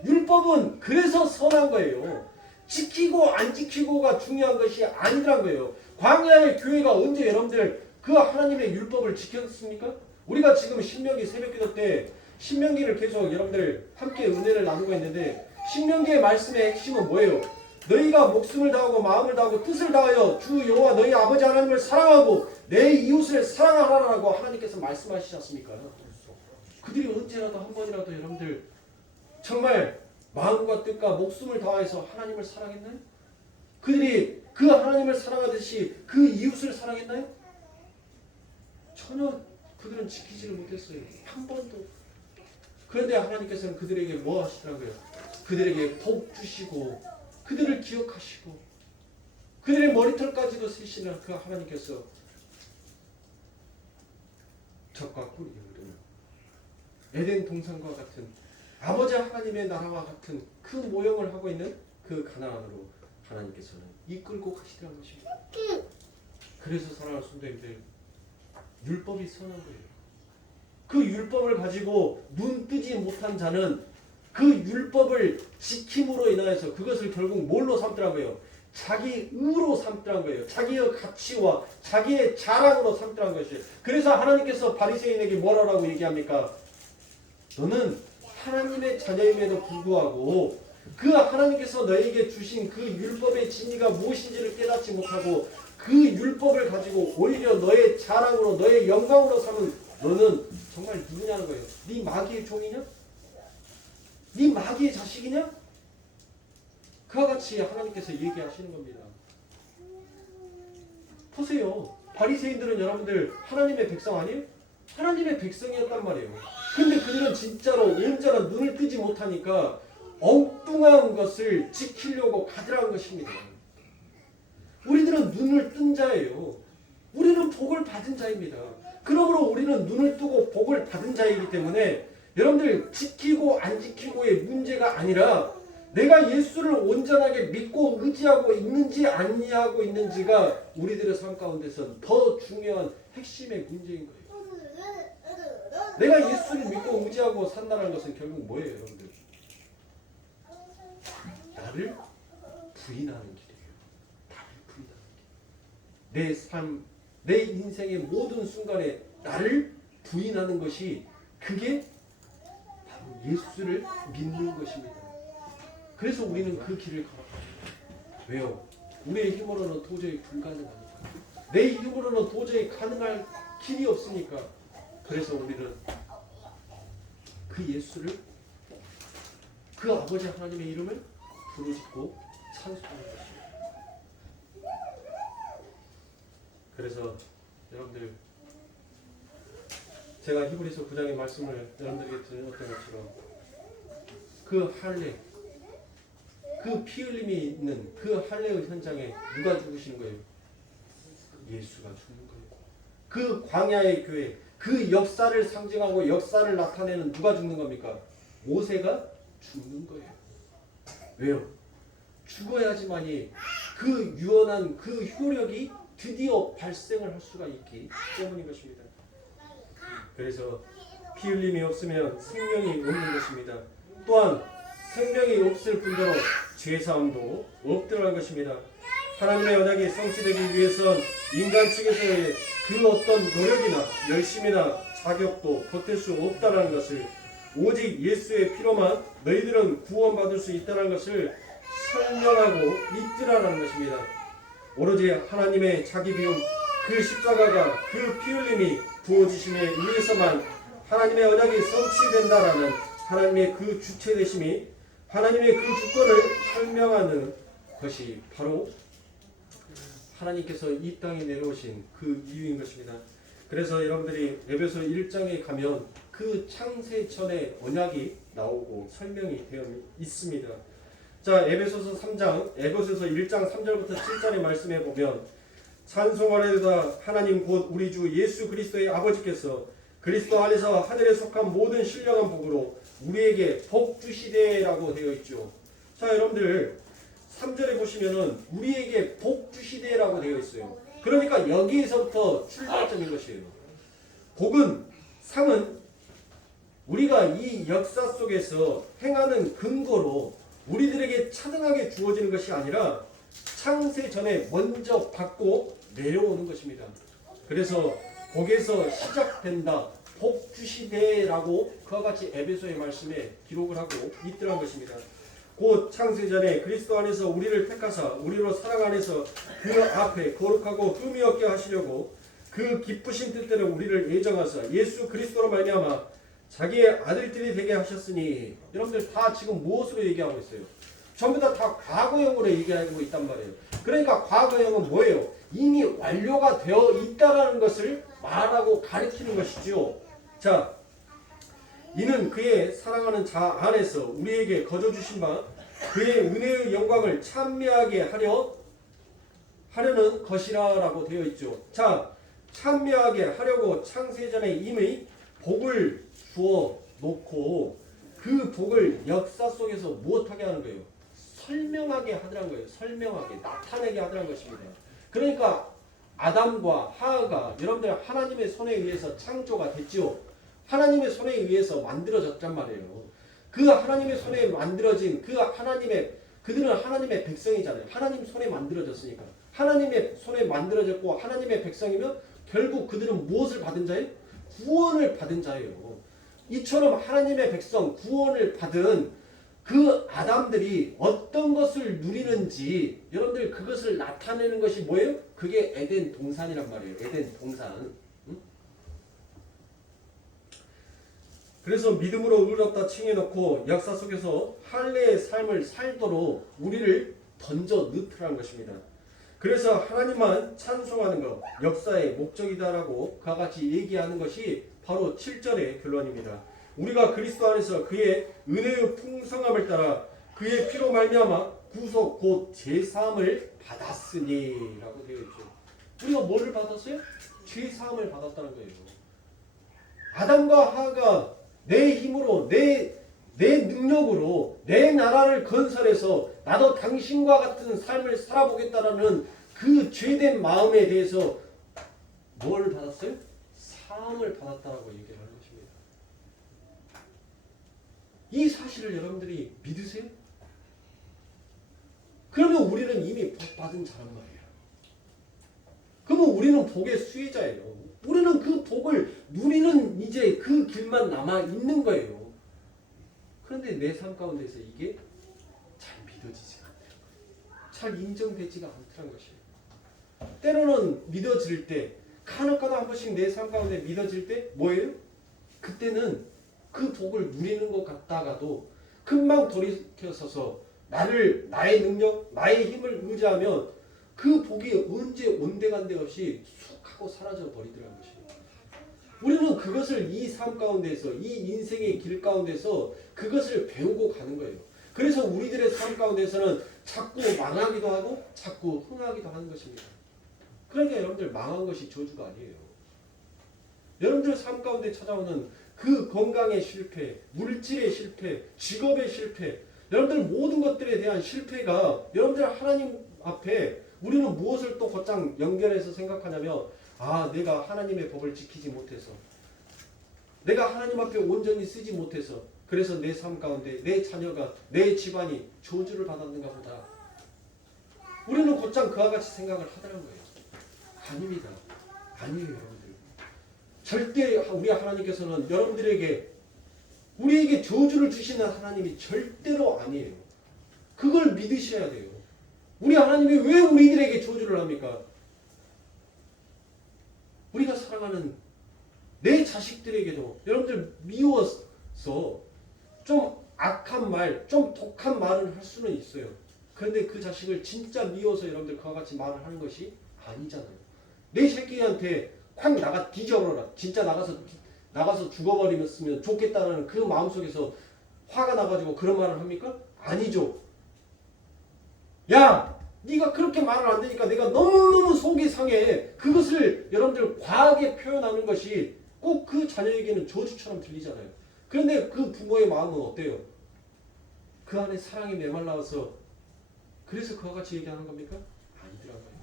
율법은 그래서 선한 거예요. 지키고 안 지키고가 중요한 것이 아니란 거예요. 광야의 교회가 언제 여러분들 그 하나님의 율법을 지켰습니까? 우리가 지금 신명기 새벽기도 때 신명기를 계속 여러분들 함께 은혜를 나누고 있는데 신명기의 말씀의 핵심은 뭐예요? 너희가 목숨을 다하고 마음을 다하고 뜻을 다하여 주 여호와 너희 아버지 하나님을 사랑하고 내 이웃을 사랑하라라고 하나님께서 말씀하시지 않습니까? 그들이 언제라도 한 번이라도 여러분들 정말 마음과 뜻과 목숨을 다해서 하나님을 사랑했나요? 그들이 그 하나님을 사랑하듯이 그 이웃을 사랑했나요? 전혀 그들은 지키지를 못했어요. 한 번도. 그런데 하나님께서는 그들에게 뭐 하시더라고요? 그들에게 복 주시고 그들을 기억하시고 그들의 머리털까지도 세시는 그 하나님께서 적과 꿀이 흐르는 에덴 동산과 같은 아버지 하나님의 나라와 같은 그 모형을 하고 있는 그 가나안으로 하나님께서는 이끌고 가시더라는 것입니다. 그래서 사랑하는 성도님들 율법이 선한 거예요. 그 율법을 가지고 눈 뜨지 못한 자는 그 율법을 지킴으로 인하여서 그것을 결국 뭘로 삼더라고요? 자기 의로 삼더란 거예요. 자기의 가치와 자기의 자랑으로 삼더란 것이에요. 그래서 하나님께서 바리새인에게 뭐라고 얘기합니까? 너는 하나님의 자녀임에도 불구하고 그 하나님께서 너에게 주신 그 율법의 진리가 무엇인지를 깨닫지 못하고 그 율법을 가지고 오히려 너의 자랑으로 너의 영광으로 삼은 너는 정말 누구냐는 거예요. 네 마귀의 종이냐? 네 마귀의 자식이냐? 그와 같이 하나님께서 얘기하시는 겁니다. 보세요. 바리새인들은 여러분들 하나님의 백성 아니에요? 하나님의 백성이었단 말이에요. 근데 그들은 진짜로 온전한 눈을 뜨지 못하니까 엉뚱한 것을 지키려고 가더라는 것입니다. 우리들은 눈을 뜬 자예요. 우리는 복을 받은 자입니다. 그러므로 우리는 눈을 뜨고 복을 받은 자이기 때문에 여러분들 지키고 안 지키고의 문제가 아니라 내가 예수를 온전하게 믿고 의지하고 있는지 아니하고 있는지가 우리들의 삶 가운데선 더 중요한 핵심의 문제인 거예요. 내가 예수를 믿고 의지하고 산다는 것은 결국 뭐예요, 여러분들? 나를 부인하는 길이에요. 나를 부인하는 길. 내 삶, 내 인생의 모든 순간에 나를 부인하는 것이 그게 바로 예수를 믿는 것입니다. 그래서 우리는 그 길을 걸어가요. 왜요? 우리의 힘으로는 도저히 불가능하니까. 내 힘으로는 도저히 가능할 길이 없으니까. 그래서 우리는 그 예수를 그 아버지 하나님의 이름을 부르짖고 찬송하는 것입니다. 그래서 여러분들 제가 히브리서 9장의 말씀을 여러분들에게 드렸던 것처럼 그 할례 그 피 흘림이 있는 그 할례의 현장에 누가 죽으시는 거예요? 예수가 죽는 거예요. 그 광야의 교회 그 역사를 상징하고 역사를 나타내는 누가 죽는 겁니까? 모세가 죽는 거예요. 왜요? 죽어야지만이 그 유언한 그 효력이 드디어 발생을 할 수가 있기 때문인 것입니다. 그래서 피 흘림이 없으면 생명이 없는 것입니다. 또한 생명이 없을 뿐더러 죄사함도 없더라는 것입니다. 하나님의 언약이 성취되기 위해선 인간 측에서의 그 어떤 노력이나 열심이나 자격도 버틸 수 없다는 것을 오직 예수의 피로만 너희들은 구원받을 수 있다는 것을 설명하고 있더라라는 것입니다. 오로지 하나님의 자기 비움, 그 십자가가 그 피 흘림이 부어지심에 의해서만 하나님의 언약이 성취된다라는 하나님의 그 주체되심이, 하나님의 그 주권을 설명하는 것이 바로 하나님께서 이 땅에 내려오신 그 이유인 것입니다. 그래서 여러분들이 에베소 1장에 가면 그 창세전의 언약이 나오고 설명이 되어 있습니다. 자, 에베소서 1장 3절부터 7절의 말씀에 보면 찬송하리로다 하나님 곧 우리 주 예수 그리스도의 아버지께서 그리스도 안에서 하늘에 속한 모든 신령한 복으로 우리에게 복 주시되라고 되어 있죠. 자, 여러분들 3절에 보시면은 우리에게 복 주시되라고 되어 있어요. 그러니까 여기에서부터 출발점인 것이에요. 복은, 상은 우리가 이 역사 속에서 행하는 근거로 우리들에게 차등하게 주어지는 것이 아니라 창세 전에 먼저 받고 내려오는 것입니다. 그래서 복에서 시작된다. 복 주시되라고 그와 같이 에베소의 말씀에 기록을 하고 있더란 것입니다. 곧 창세전에 그리스도 안에서 우리를 택하사 우리로 사랑 안에서 그 앞에 거룩하고 흠이 없게 하시려고 그 기쁘신 뜻대로 우리를 예정하사 예수 그리스도로 말미암아 자기의 아들들이 되게 하셨으니, 여러분들 다 지금 무엇으로 얘기하고 있어요? 전부 다 과거형으로 얘기하고 있단 말이에요. 그러니까 과거형은 뭐예요? 이미 완료가 되어 있다라는 것을 말하고 가리키는 것이지요. 자, 이는 그의 사랑하는 자 안에서 우리에게 거저 주신 바 그의 은혜의 영광을 찬미하게 하려는 것이라라고 되어 있죠. 자, 찬미하게 하려고 창세전에 이미 복을 주어 놓고 그 복을 역사 속에서 무엇하게 하는 거예요? 설명하게 하더란 거예요. 설명하게, 나타내게 하더란 것입니다. 그러니까 아담과 하하가 여러분들 하나님의 손에 의해서 창조가 됐죠. 하나님의 손에 의해서 만들어졌단 말이에요. 그 하나님의 손에 만들어진 그들은 하나님의 백성이잖아요. 하나님 손에 만들어졌으니까. 하나님의 손에 만들어졌고 하나님의 백성이면 결국 그들은 무엇을 받은 자예요? 구원을 받은 자예요. 이처럼 하나님의 백성, 구원을 받은 그 아담들이 어떤 것을 누리는지 여러분들 그것을 나타내는 것이 뭐예요? 그게 에덴 동산이란 말이에요. 에덴 동산. 그래서 믿음으로 의롭다 칭해놓고 역사 속에서 할례의 삶을 살도록 우리를 던져 넣더라는 것입니다. 그래서 하나님만 찬송하는 것, 역사의 목적이다라고 그와 같이 얘기하는 것이 바로 7절의 결론입니다. 우리가 그리스도 안에서 그의 은혜의 풍성함을 따라 그의 피로 말미암아 구속 곧 제사함을 받았으니 라고 되어 있죠. 우리가 뭐를 받았어요? 제사함을 받았다는 거예요. 아담과 하하가 내 힘으로 내 능력으로 내 나라를 건설해서 나도 당신과 같은 삶을 살아보겠다라는 그 죄된 마음에 대해서 뭘 받았어요? 사함을 받았다라고 얘기를 하는 것입니다. 이 사실을 여러분들이 믿으세요? 그러면 우리는 이미 복 받은 자란 말이에요. 그러면 우리는 복의 수혜자예요. 우리는 그 복을 누리는 이제 그 길만 남아 있는 거예요. 그런데 내 삶 가운데서 이게 잘 믿어지지가 않아요. 잘 인정되지가 않더란 것이에요. 때로는 믿어질 때, 간혹가다 한 번씩 내 삶 가운데 믿어질 때 뭐예요? 그때는 그 복을 누리는 것 같다가도 금방 돌이켜서서 나의 능력, 나의 힘을 의지하면 그 복이 언제 온데간데 없이 쑥 하고 사라져 버리더라는 것이에요. 우리는 그것을 이 삶 가운데서, 이 인생의 길 가운데서 그것을 배우고 가는 거예요. 그래서 우리들의 삶 가운데서는 자꾸 망하기도 하고 자꾸 흥하기도 하는 것입니다. 그러니까 여러분들 망한 것이 저주가 아니에요. 여러분들 삶 가운데 찾아오는 그 건강의 실패, 물질의 실패, 직업의 실패, 여러분들 모든 것들에 대한 실패가 여러분들 하나님 앞에 우리는 무엇을 또 곧장 연결해서 생각하냐면, 내가 하나님의 법을 지키지 못해서, 내가 하나님 앞에 온전히 쓰지 못해서, 그래서 내 삶 가운데 내 자녀가, 내 집안이 저주를 받았는가 보다. 우리는 곧장 그와 같이 생각을 하더라는 거예요. 아닙니다. 아니에요, 여러분들. 절대 우리 하나님께서는 여러분들에게 우리에게 저주를 주시는 하나님이 절대로 아니에요. 그걸 믿으셔야 돼요. 우리 하나님이 왜 우리들에게 저주를 합니까? 우리가 사랑하는 내 자식들에게도 여러분들 미워서 좀 악한 말, 좀 독한 말을 할 수는 있어요. 그런데 그 자식을 진짜 미워서 여러분들 그와 같이 말을 하는 것이 아니잖아요. 내 새끼한테 확 나가 뒤져버려라. 진짜 나가서 죽어버리면 좋겠다는 그 마음속에서 화가 나가지고 그런 말을 합니까? 아니죠. 야! 네가 그렇게 말을 안 되니까 내가 너무너무 속이 상해. 그것을 여러분들 과하게 표현하는 것이 꼭 그 자녀에게는 저주처럼 들리잖아요. 그런데 그 부모의 마음은 어때요? 그 안에 사랑이 메말라서 그래서 그와 같이 얘기하는 겁니까? 아니더라고요.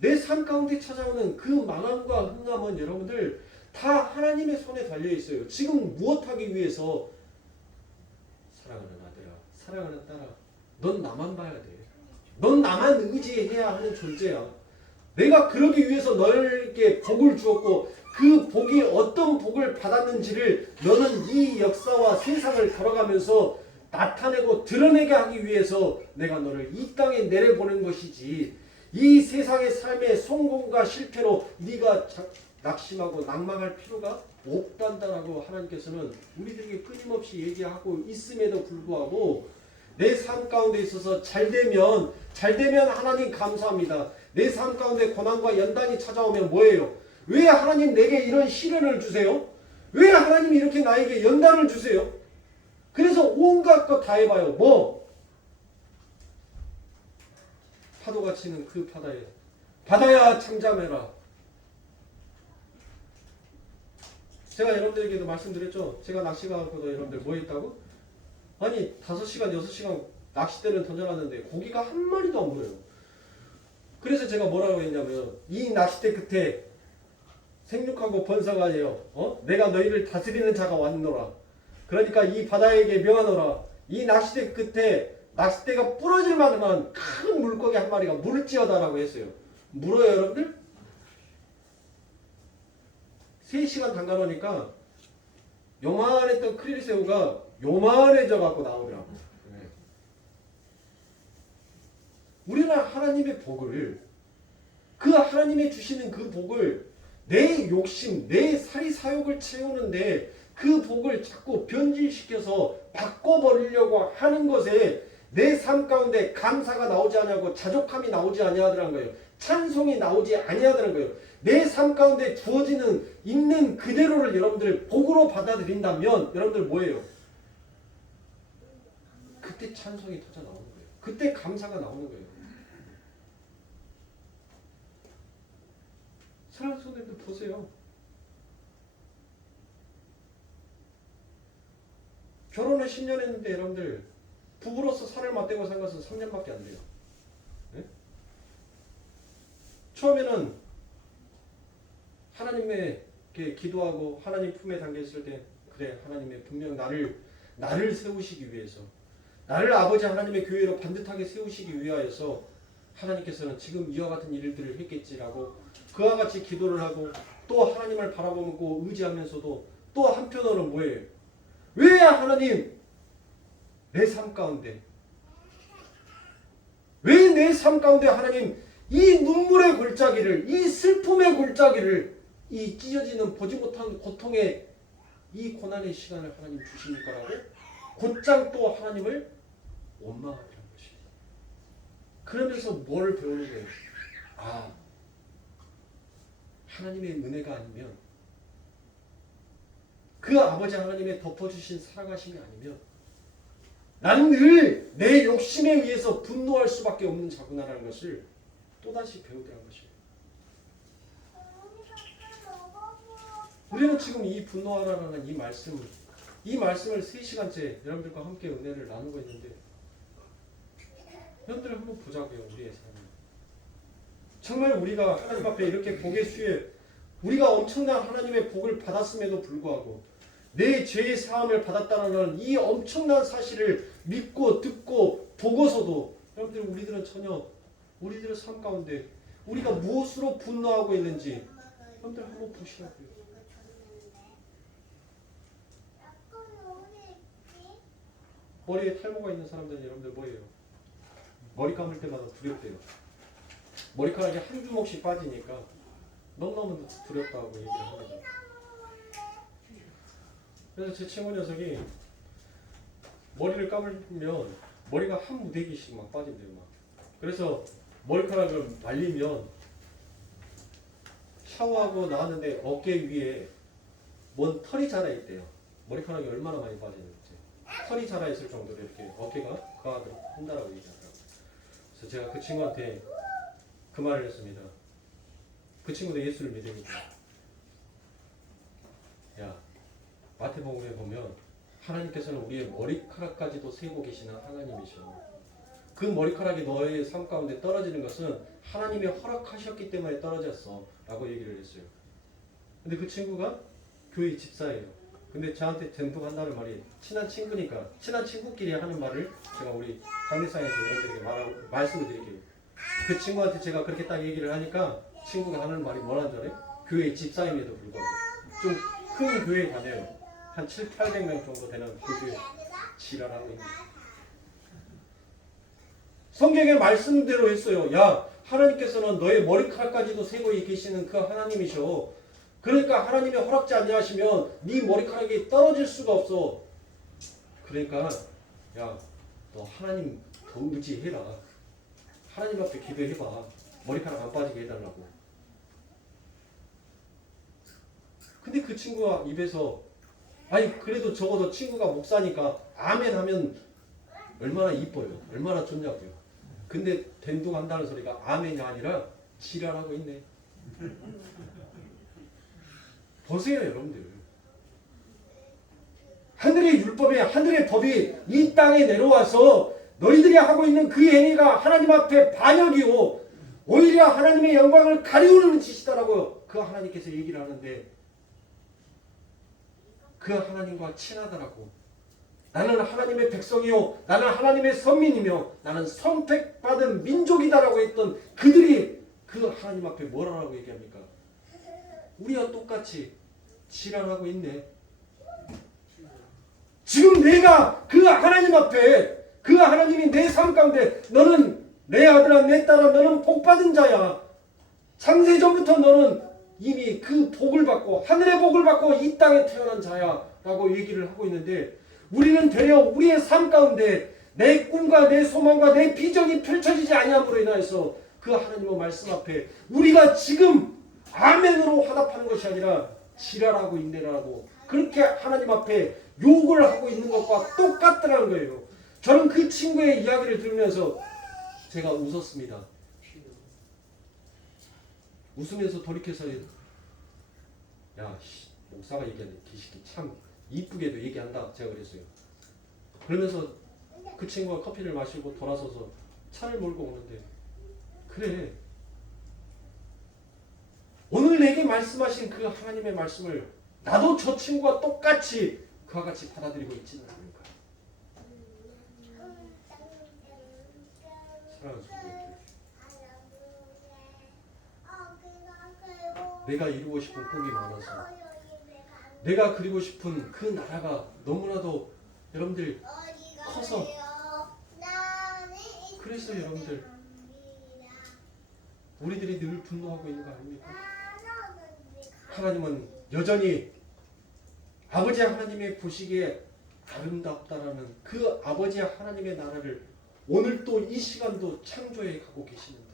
내 삶 가운데 찾아오는 그 망함과 흥함은 여러분들 다 하나님의 손에 달려 있어요. 지금 무엇하기 위해서 사랑하는 아들아, 사랑하는 딸아, 넌 나만 봐야 돼. 넌 나만 의지해야 하는 존재야. 내가 그러기 위해서 너에게 복을 주었고 그 복이 어떤 복을 받았는지를 너는 이 역사와 세상을 걸어가면서 나타내고 드러내게 하기 위해서 내가 너를 이 땅에 내려보낸 것이지 이 세상의 삶의 성공과 실패로 네가 낙심하고 낭망할 필요가 없단다라고 하나님께서는 우리들에게 끊임없이 얘기하고 있음에도 불구하고 내 삶 가운데 있어서 잘되면 하나님 감사합니다. 내 삶 가운데 고난과 연단이 찾아오면 뭐예요? 왜 하나님 내게 이런 시련을 주세요? 왜 하나님 이렇게 나에게 연단을 주세요? 그래서 온갖 것 다 해봐요. 뭐? 파도가 치는 그 바다에 바다야 잠잠해라. 제가 여러분들에게도 말씀드렸죠. 제가 낚시 가고도 여러분들 뭐 했다고? 아니 5시간 6시간 낚싯대를 던져놨는데 고기가 한 마리도 안 보여요. 그래서 제가 뭐라고 했냐면 이 낚싯대 끝에 생육하고 번성하여 내가 너희를 다스리는 자가 왔노라. 그러니까 이 바다에게 명하노라. 이 낚싯대 끝에 낚싯대가 부러질 만한 큰 물고기 한 마리가 물지어다라고 했어요. 물어요 여러분들? 3시간 담가놓으니까 요만했던 크릴새우가 요만해져 갖고 나오더라고. 우리는 하나님의 복을 그 하나님의 주시는 그 복을 내 욕심, 내 사리사욕을 채우는데 그 복을 자꾸 변질시켜서 바꿔버리려고 하는 것에 내 삶 가운데 감사가 나오지 아니하고 자족함이 나오지 아니하더라는 거예요. 찬송이 나오지 아니하더라는 거예요. 내 삶 가운데 주어지는 있는 그대로를 여러분들 복으로 받아들인다면 여러분들 뭐예요? 그때 찬송이 터져 나오는 거예요. 그때 감사가 나오는 거예요. 사랑하는 성도님들 보세요. 결혼을 10년 했는데 여러분들 부부로서 살을 맞대고 산 것은 3년밖에 안 돼요. 네? 처음에는 하나님께 기도하고 하나님 품에 담겨있을 때 그래 하나님의 분명 나를 세우시기 위해서 나를 아버지 하나님의 교회로 반듯하게 세우시기 위하여서 하나님께서는 지금 이와 같은 일들을 했겠지라고 그와 같이 기도를 하고 또 하나님을 바라보고 의지하면서도 또 한편으로는 뭐예요? 왜 하나님 내 삶 가운데 왜 내 삶 가운데 하나님 이 눈물의 골짜기를 이 슬픔의 골짜기를 이 찢어지는 보지 못한 고통의 이 고난의 시간을 하나님 주십니까라고 곧장 또 하나님을 원망하는 것이에요. 그러면서 뭘 배우는 거예요? 아, 하나님의 은혜가 아니면 그 아버지 하나님의 덮어주신 사랑하심이 아니면 나는 늘 내 욕심에 의해서 분노할 수밖에 없는 자구나라는 것을 또다시 배우게 한 것이에요. 우리는 지금 이 분노하라는 이 말씀을 3시간째 여러분들과 함께 은혜를 나누고 있는데 여러분들 한번 보자고요. 우리의 삶을. 정말 우리가 하나님 앞에 이렇게 복의 수에 우리가 엄청난 하나님의 복을 받았음에도 불구하고 내 죄의 사함을 받았다는 이 엄청난 사실을 믿고 듣고 보고서도 여러분들 우리들은 전혀 우리들의 삶 가운데 우리가 무엇으로 분노하고 있는지 여러분들 한번 보시라고요. 머리에 탈모가 있는 사람들은 여러분들 뭐예요? 머리 감을 때마다 두렵대요. 머리카락이 한 주먹씩 빠지니까 너무너무 두렵다고 얘기를 합니다. 그래서 제 친구 녀석이 머리를 감으면 머리가 한 무대기씩 막 빠진대요. 막. 그래서 머리카락을 말리면 샤워하고 나왔는데 어깨 위에 뭔 털이 자라있대요. 머리카락이 얼마나 많이 빠지는지. 털이 자라있을 정도로 이렇게 어깨가 가도록 한다라고 얘기하더라고요. 그래서 제가 그 친구한테 그 말을 했습니다. 그 친구도 예수를 믿으니까. 야, 마태복음에 보면 하나님께서는 우리의 머리카락까지도 세고 계시는 하나님이셔. 그 머리카락이 너의 삶 가운데 떨어지는 것은 하나님이 허락하셨기 때문에 떨어졌어 라고 얘기를 했어요. 근데 그 친구가 교회 집사예요. 근데 저한테 전통한다는 말이 친한 친구니까 친한 친구끼리 하는 말을 제가 우리 강대상에서 여러분들에게 말씀을 드릴게요. 그 친구한테 제가 그렇게 딱 얘기를 하니까 친구가 하는 말이 뭐라는 줄 알아요? 교회 집사임에도 불구하고 좀 큰 교회에 다녀요. 한 700~800명 정도 되는 그 교회 지랄하고 있는. 성경의 말씀대로 했어요. 야, 하나님께서는 너의 머리카락까지도 세고 계시는 그 하나님이셔. 그러니까 하나님이 허락지 아니하시면 네 머리카락이 떨어질 수가 없어. 그러니까 야, 너 하나님 더 의지해라. 하나님 앞에 기도해봐. 머리카락 안 빠지게 해달라고. 근데 그 친구가 입에서 아니 그래도 적어도 친구가 목사니까 아멘 하면 얼마나 이뻐요. 얼마나 좋냐고요. 근데 된둥한다는 소리가 아멘이 아니라 지랄하고 있네. 보세요 여러분들. 하늘의 율법이 하늘의 법이 이 땅에 내려와서 너희들이 하고 있는 그 행위가 하나님 앞에 반역이요 오히려 하나님의 영광을 가리우는 짓이다라고 그 하나님께서 얘기를 하는데 그 하나님과 친하다라고 나는 하나님의 백성이요 나는 하나님의 선민이며 나는 선택받은 민족이다라고 했던 그들이 그 하나님 앞에 뭐라고 얘기합니까? 우리와 똑같이 지랄하고 있네. 지금 내가 그 하나님 앞에 그 하나님이 내 삶 가운데 너는 내 아들아 내 딸아 너는 복받은 자야. 창세전부터 너는 이미 그 복을 받고 하늘의 복을 받고 이 땅에 태어난 자야 라고 얘기를 하고 있는데 우리는 되려 우리의 삶 가운데 내 꿈과 내 소망과 내 비전이 펼쳐지지 아니함으로 인하여서 그 하나님의 말씀 앞에 우리가 지금 아멘으로 화답하는 것이 아니라 지랄하고 있네라고 그렇게 하나님 앞에 욕을 하고 있는 것과 똑같더라는 거예요. 저는 그 친구의 이야기를 들으면서 제가 웃었습니다. 웃으면서 돌이켜서 야 목사가 얘기하는 기식이 참 이쁘게도 얘기한다 제가 그랬어요. 그러면서 그 친구가 커피를 마시고 돌아서서 차를 몰고 오는데 그래 오늘 내게 말씀하신 그 하나님의 말씀을 나도 저 친구와 똑같이 그와 같이 받아들이고 있지는 않을까. 사랑하는 성도 내가 이루고 싶은 꿈이 많아서 내가 그리고 싶은 그 나라가 너무나도 여러분들 커서 그래서 여러분들 우리들이 늘 분노하고 있는 거 아닙니까? 하나님은 여전히 아버지 하나님의 보시기에 아름답다라는 그 아버지 하나님의 나라를 오늘 또 이 시간도 창조해 가고 계시는데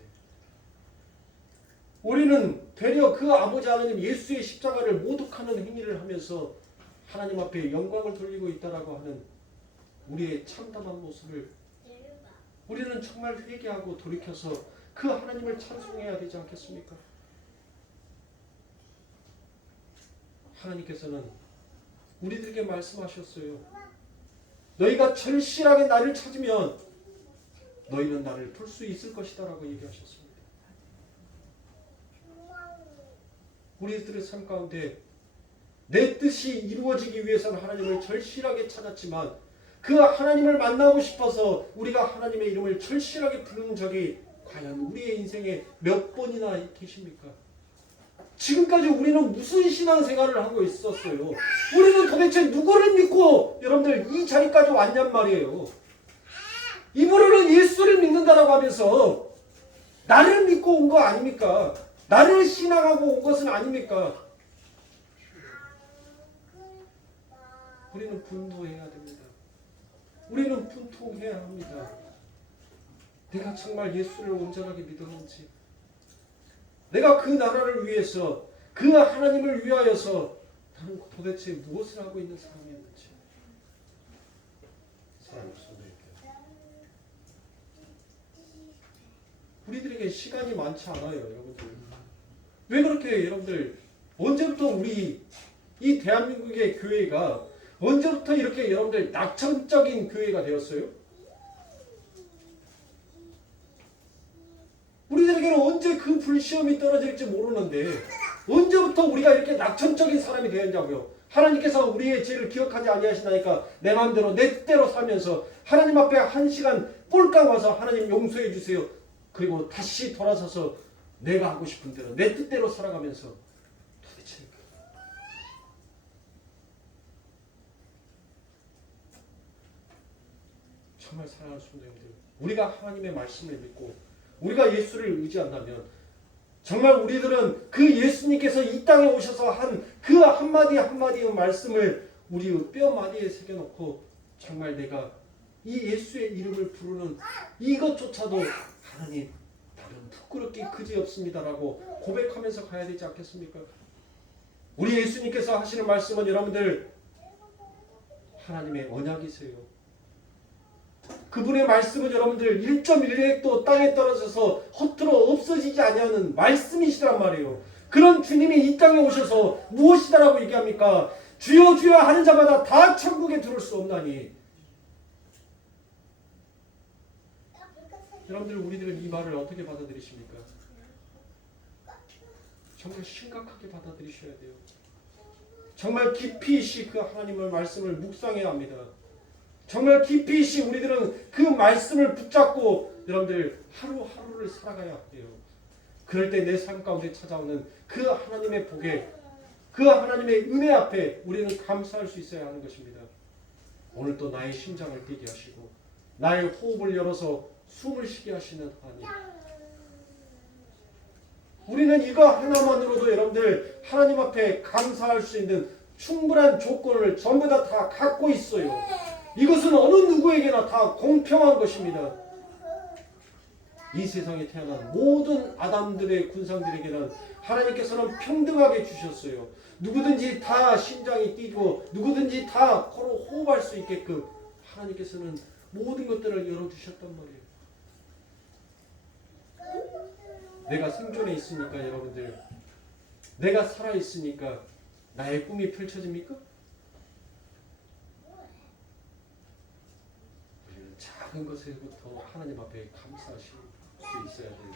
우리는 되려 그 아버지 하나님 예수의 십자가를 모독하는 행위를 하면서 하나님 앞에 영광을 돌리고 있다라고 하는 우리의 참담한 모습을 우리는 정말 회개하고 돌이켜서 그 하나님을 찬송해야 되지 않겠습니까? 하나님께서는 우리들에게 말씀하셨어요. 너희가 절실하게 나를 찾으면 너희는 나를 볼 수 있을 것이다 라고 얘기하셨습니다. 우리들의 삶 가운데 내 뜻이 이루어지기 위해서는 하나님을 절실하게 찾았지만 그 하나님을 만나고 싶어서 우리가 하나님의 이름을 절실하게 부르는 적이 과연 우리의 인생에 몇 번이나 계십니까? 지금까지 우리는 무슨 신앙생활을 하고 있었어요? 우리는 도대체 누구를 믿고 여러분들 이 자리까지 왔냔 말이에요. 입으로는 예수를 믿는다라고 하면서 나를 믿고 온 거 아닙니까? 나를 신앙하고 온 것은 아닙니까? 우리는 분노해야 됩니다. 우리는 분통해야 합니다. 내가 정말 예수를 온전하게 믿었는지, 내가 그 나라를 위해서, 그 하나님을 위하여서 나는 도대체 무엇을 하고 있는 사람이었는지. 사랑하는 성도님들, 우리들에게 시간이 많지 않아요, 여러분들. 왜 그렇게 여러분들 언제부터 우리 이 대한민국의 교회가 언제부터 이렇게 여러분들 낙천적인 교회가 되었어요? 우리들에게는 언제 그 불시험이 떨어질지 모르는데 언제부터 우리가 이렇게 낙천적인 사람이 되었냐고요. 하나님께서 우리의 죄를 기억하지 아니하시나니까 내 마음대로 내 뜻대로 살면서 하나님 앞에 한 시간 꼴깍 와서 하나님 용서해 주세요. 그리고 다시 돌아서서 내가 하고 싶은 대로 내 뜻대로 살아가면서 도대체 정말 사랑하는 성도님들, 우리가 하나님의 말씀을 믿고 우리가 예수를 의지한다면 정말 우리들은 그 예수님께서 이 땅에 오셔서 한 그 한마디 한마디의 말씀을 우리의 뼈마디에 새겨놓고 정말 내가 이 예수의 이름을 부르는 이것조차도 하나님 나는 부끄럽기 그지없습니다라고 고백하면서 가야 되지 않겠습니까? 우리 예수님께서 하시는 말씀은 여러분들 하나님의 언약이세요. 그분의 말씀은 여러분들 1.1핵도 땅에 떨어져서 허투루 없어지지 아니하는 말씀이시란 말이에요. 그런 주님이 이 땅에 오셔서 무엇이다라고 얘기합니까? 주여 주여 하는 자마다 다 천국에 들어올 수 없나니. 여러분들 우리들은 이 말을 어떻게 받아들이십니까? 정말 심각하게 받아들이셔야 돼요. 정말 깊이 있이 그 하나님의 말씀을 묵상해야 합니다. 정말 깊이 있이 우리들은 그 말씀을 붙잡고 여러분들 하루하루를 살아가야 해요. 그럴 때 내 삶 가운데 찾아오는 그 하나님의 복에, 그 하나님의 은혜 앞에 우리는 감사할 수 있어야 하는 것입니다. 오늘 또 나의 심장을 뛰게 하시고 나의 호흡을 열어서 숨을 쉬게 하시는 하나님, 우리는 이거 하나만으로도 여러분들 하나님 앞에 감사할 수 있는 충분한 조건을 전부 다 갖고 있어요. 이것은 어느 누구에게나 다 공평한 것입니다. 이 세상에 태어난 모든 아담들의 군상들에게는 하나님께서는 평등하게 주셨어요. 누구든지 다 심장이 뛰고 누구든지 다 코로 호흡할 수 있게끔 하나님께서는 모든 것들을 열어주셨단 말이에요. 내가 생존해 있으니까 여러분들, 내가 살아있으니까 나의 꿈이 펼쳐집니까? 우리는 작은 것에부터 하나님 앞에 감사하실 수 있어야 돼요.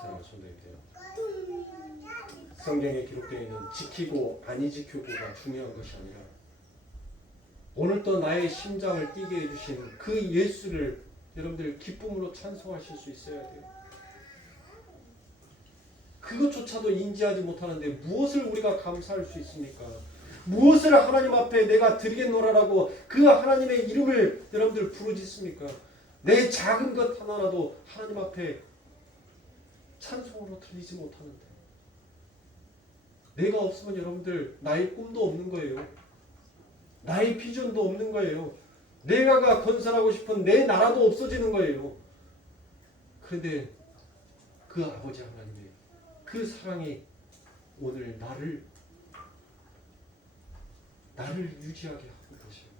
사랑하는 성도님들, 성경에 기록되어 있는 지키고 아니 지키고가 중요한 것이 아니라 오늘 또 나의 심장을 뛰게 해주신 그 예수를 여러분들 기쁨으로 찬송하실 수 있어야 돼요. 그것조차도 인지하지 못하는데 무엇을 우리가 감사할 수 있습니까? 무엇을 하나님 앞에 내가 드리겠노라라고 그 하나님의 이름을 여러분들 부르짖습니까? 내 작은 것 하나라도 하나님 앞에 찬송으로 들리지 못하는데, 내가 없으면 여러분들 나의 꿈도 없는 거예요. 나의 비전도 없는 거예요. 내가 건설하고 싶은 내 나라도 없어지는 거예요. 그런데 그 아버지 하나님의 그 사랑이 오늘 나를 유지하게 하고 계셔요.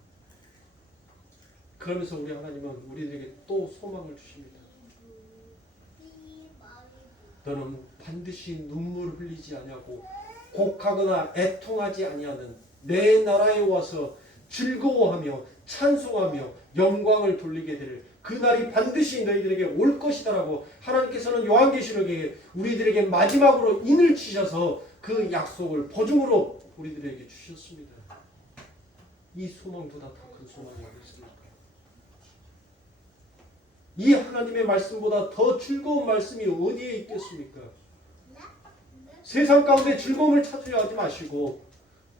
그러면서 우리 하나님은 우리에게 또 소망을 주십니다. 너는 반드시 눈물을 흘리지 아니하고 곡하거나 애통하지 아니하는 내 나라에 와서 즐거워하며 찬송하며 영광을 돌리게 될 그날이 반드시 너희들에게 올 것이다라고 하나님께서는 요한계시록에 우리들에게 마지막으로 인을 치셔서 그 약속을 보증으로 우리들에게 주셨습니다. 이 소망보다 더 큰 소망이 어디 있습니까? 이 하나님의 말씀보다 더 즐거운 말씀이 어디에 있겠습니까? 세상 가운데 즐거움을 찾으려 하지 마시고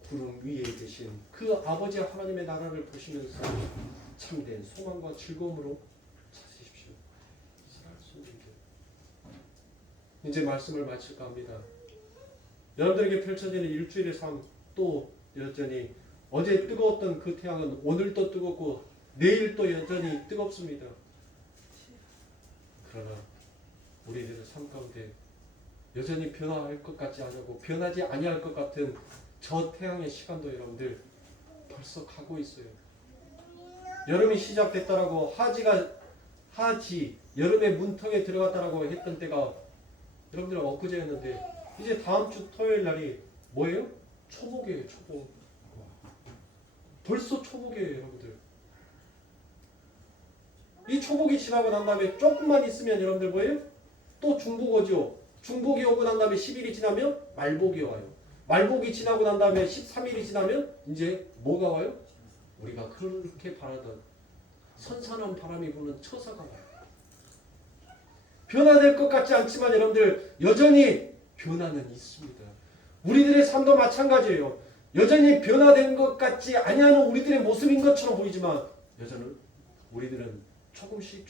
구름 위에 계신 그 아버지 하나님의 나라를 보시면서 참된 소망과 즐거움으로 찾으십시오. 이제 말씀을 마칠까 합니다. 여러분들에게 펼쳐지는 일주일의 삶, 또 여전히 어제 뜨거웠던 그 태양은 오늘도 뜨겁고 내일 또 여전히 뜨겁습니다. 그러나 우리들의 삶 가운데 여전히 변화할 것 같지 않고 변하지 아니할 것 같은 저 태양의 시간도 여러분들 벌써 가고 있어요. 여름이 시작됐다라고 하지 여름의 문턱에 들어갔다라고 했던 때가 여러분들 엊그제였는데 이제 다음 주 토요일 날이 뭐예요? 초복이에요. 초복. 벌써 초복이에요, 여러분들. 이 초복이 지나고 난 다음에 조금만 있으면 여러분들 뭐예요? 또 중복 오죠. 중복이 오고 난 다음에 10일이 지나면 말복이 와요. 말복이 지나고 난 다음에 13일이 지나면 이제 뭐가 와요? 우리가 그렇게 바라던 선선한 바람이 부는 처사가 와요. 변화될 것 같지 않지만 여러분들 여전히 변화는 있습니다. 우리들의 삶도 마찬가지예요. 여전히 변화된 것 같지 아니하는 우리들의 모습인 것처럼 보이지만 여전히 우리들은 조금씩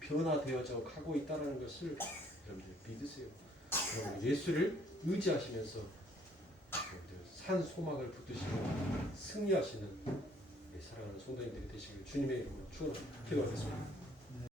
변화되어져 가고 있다는 것을 여러분들 믿으세요. 여러분 예수를 의지하시면서 여러분들 산 소망을 붙드시고 승리하시는 사랑하는 성도님들이 되시길 주님의 이름으로 축원하겠습니다. 기도하겠습니다.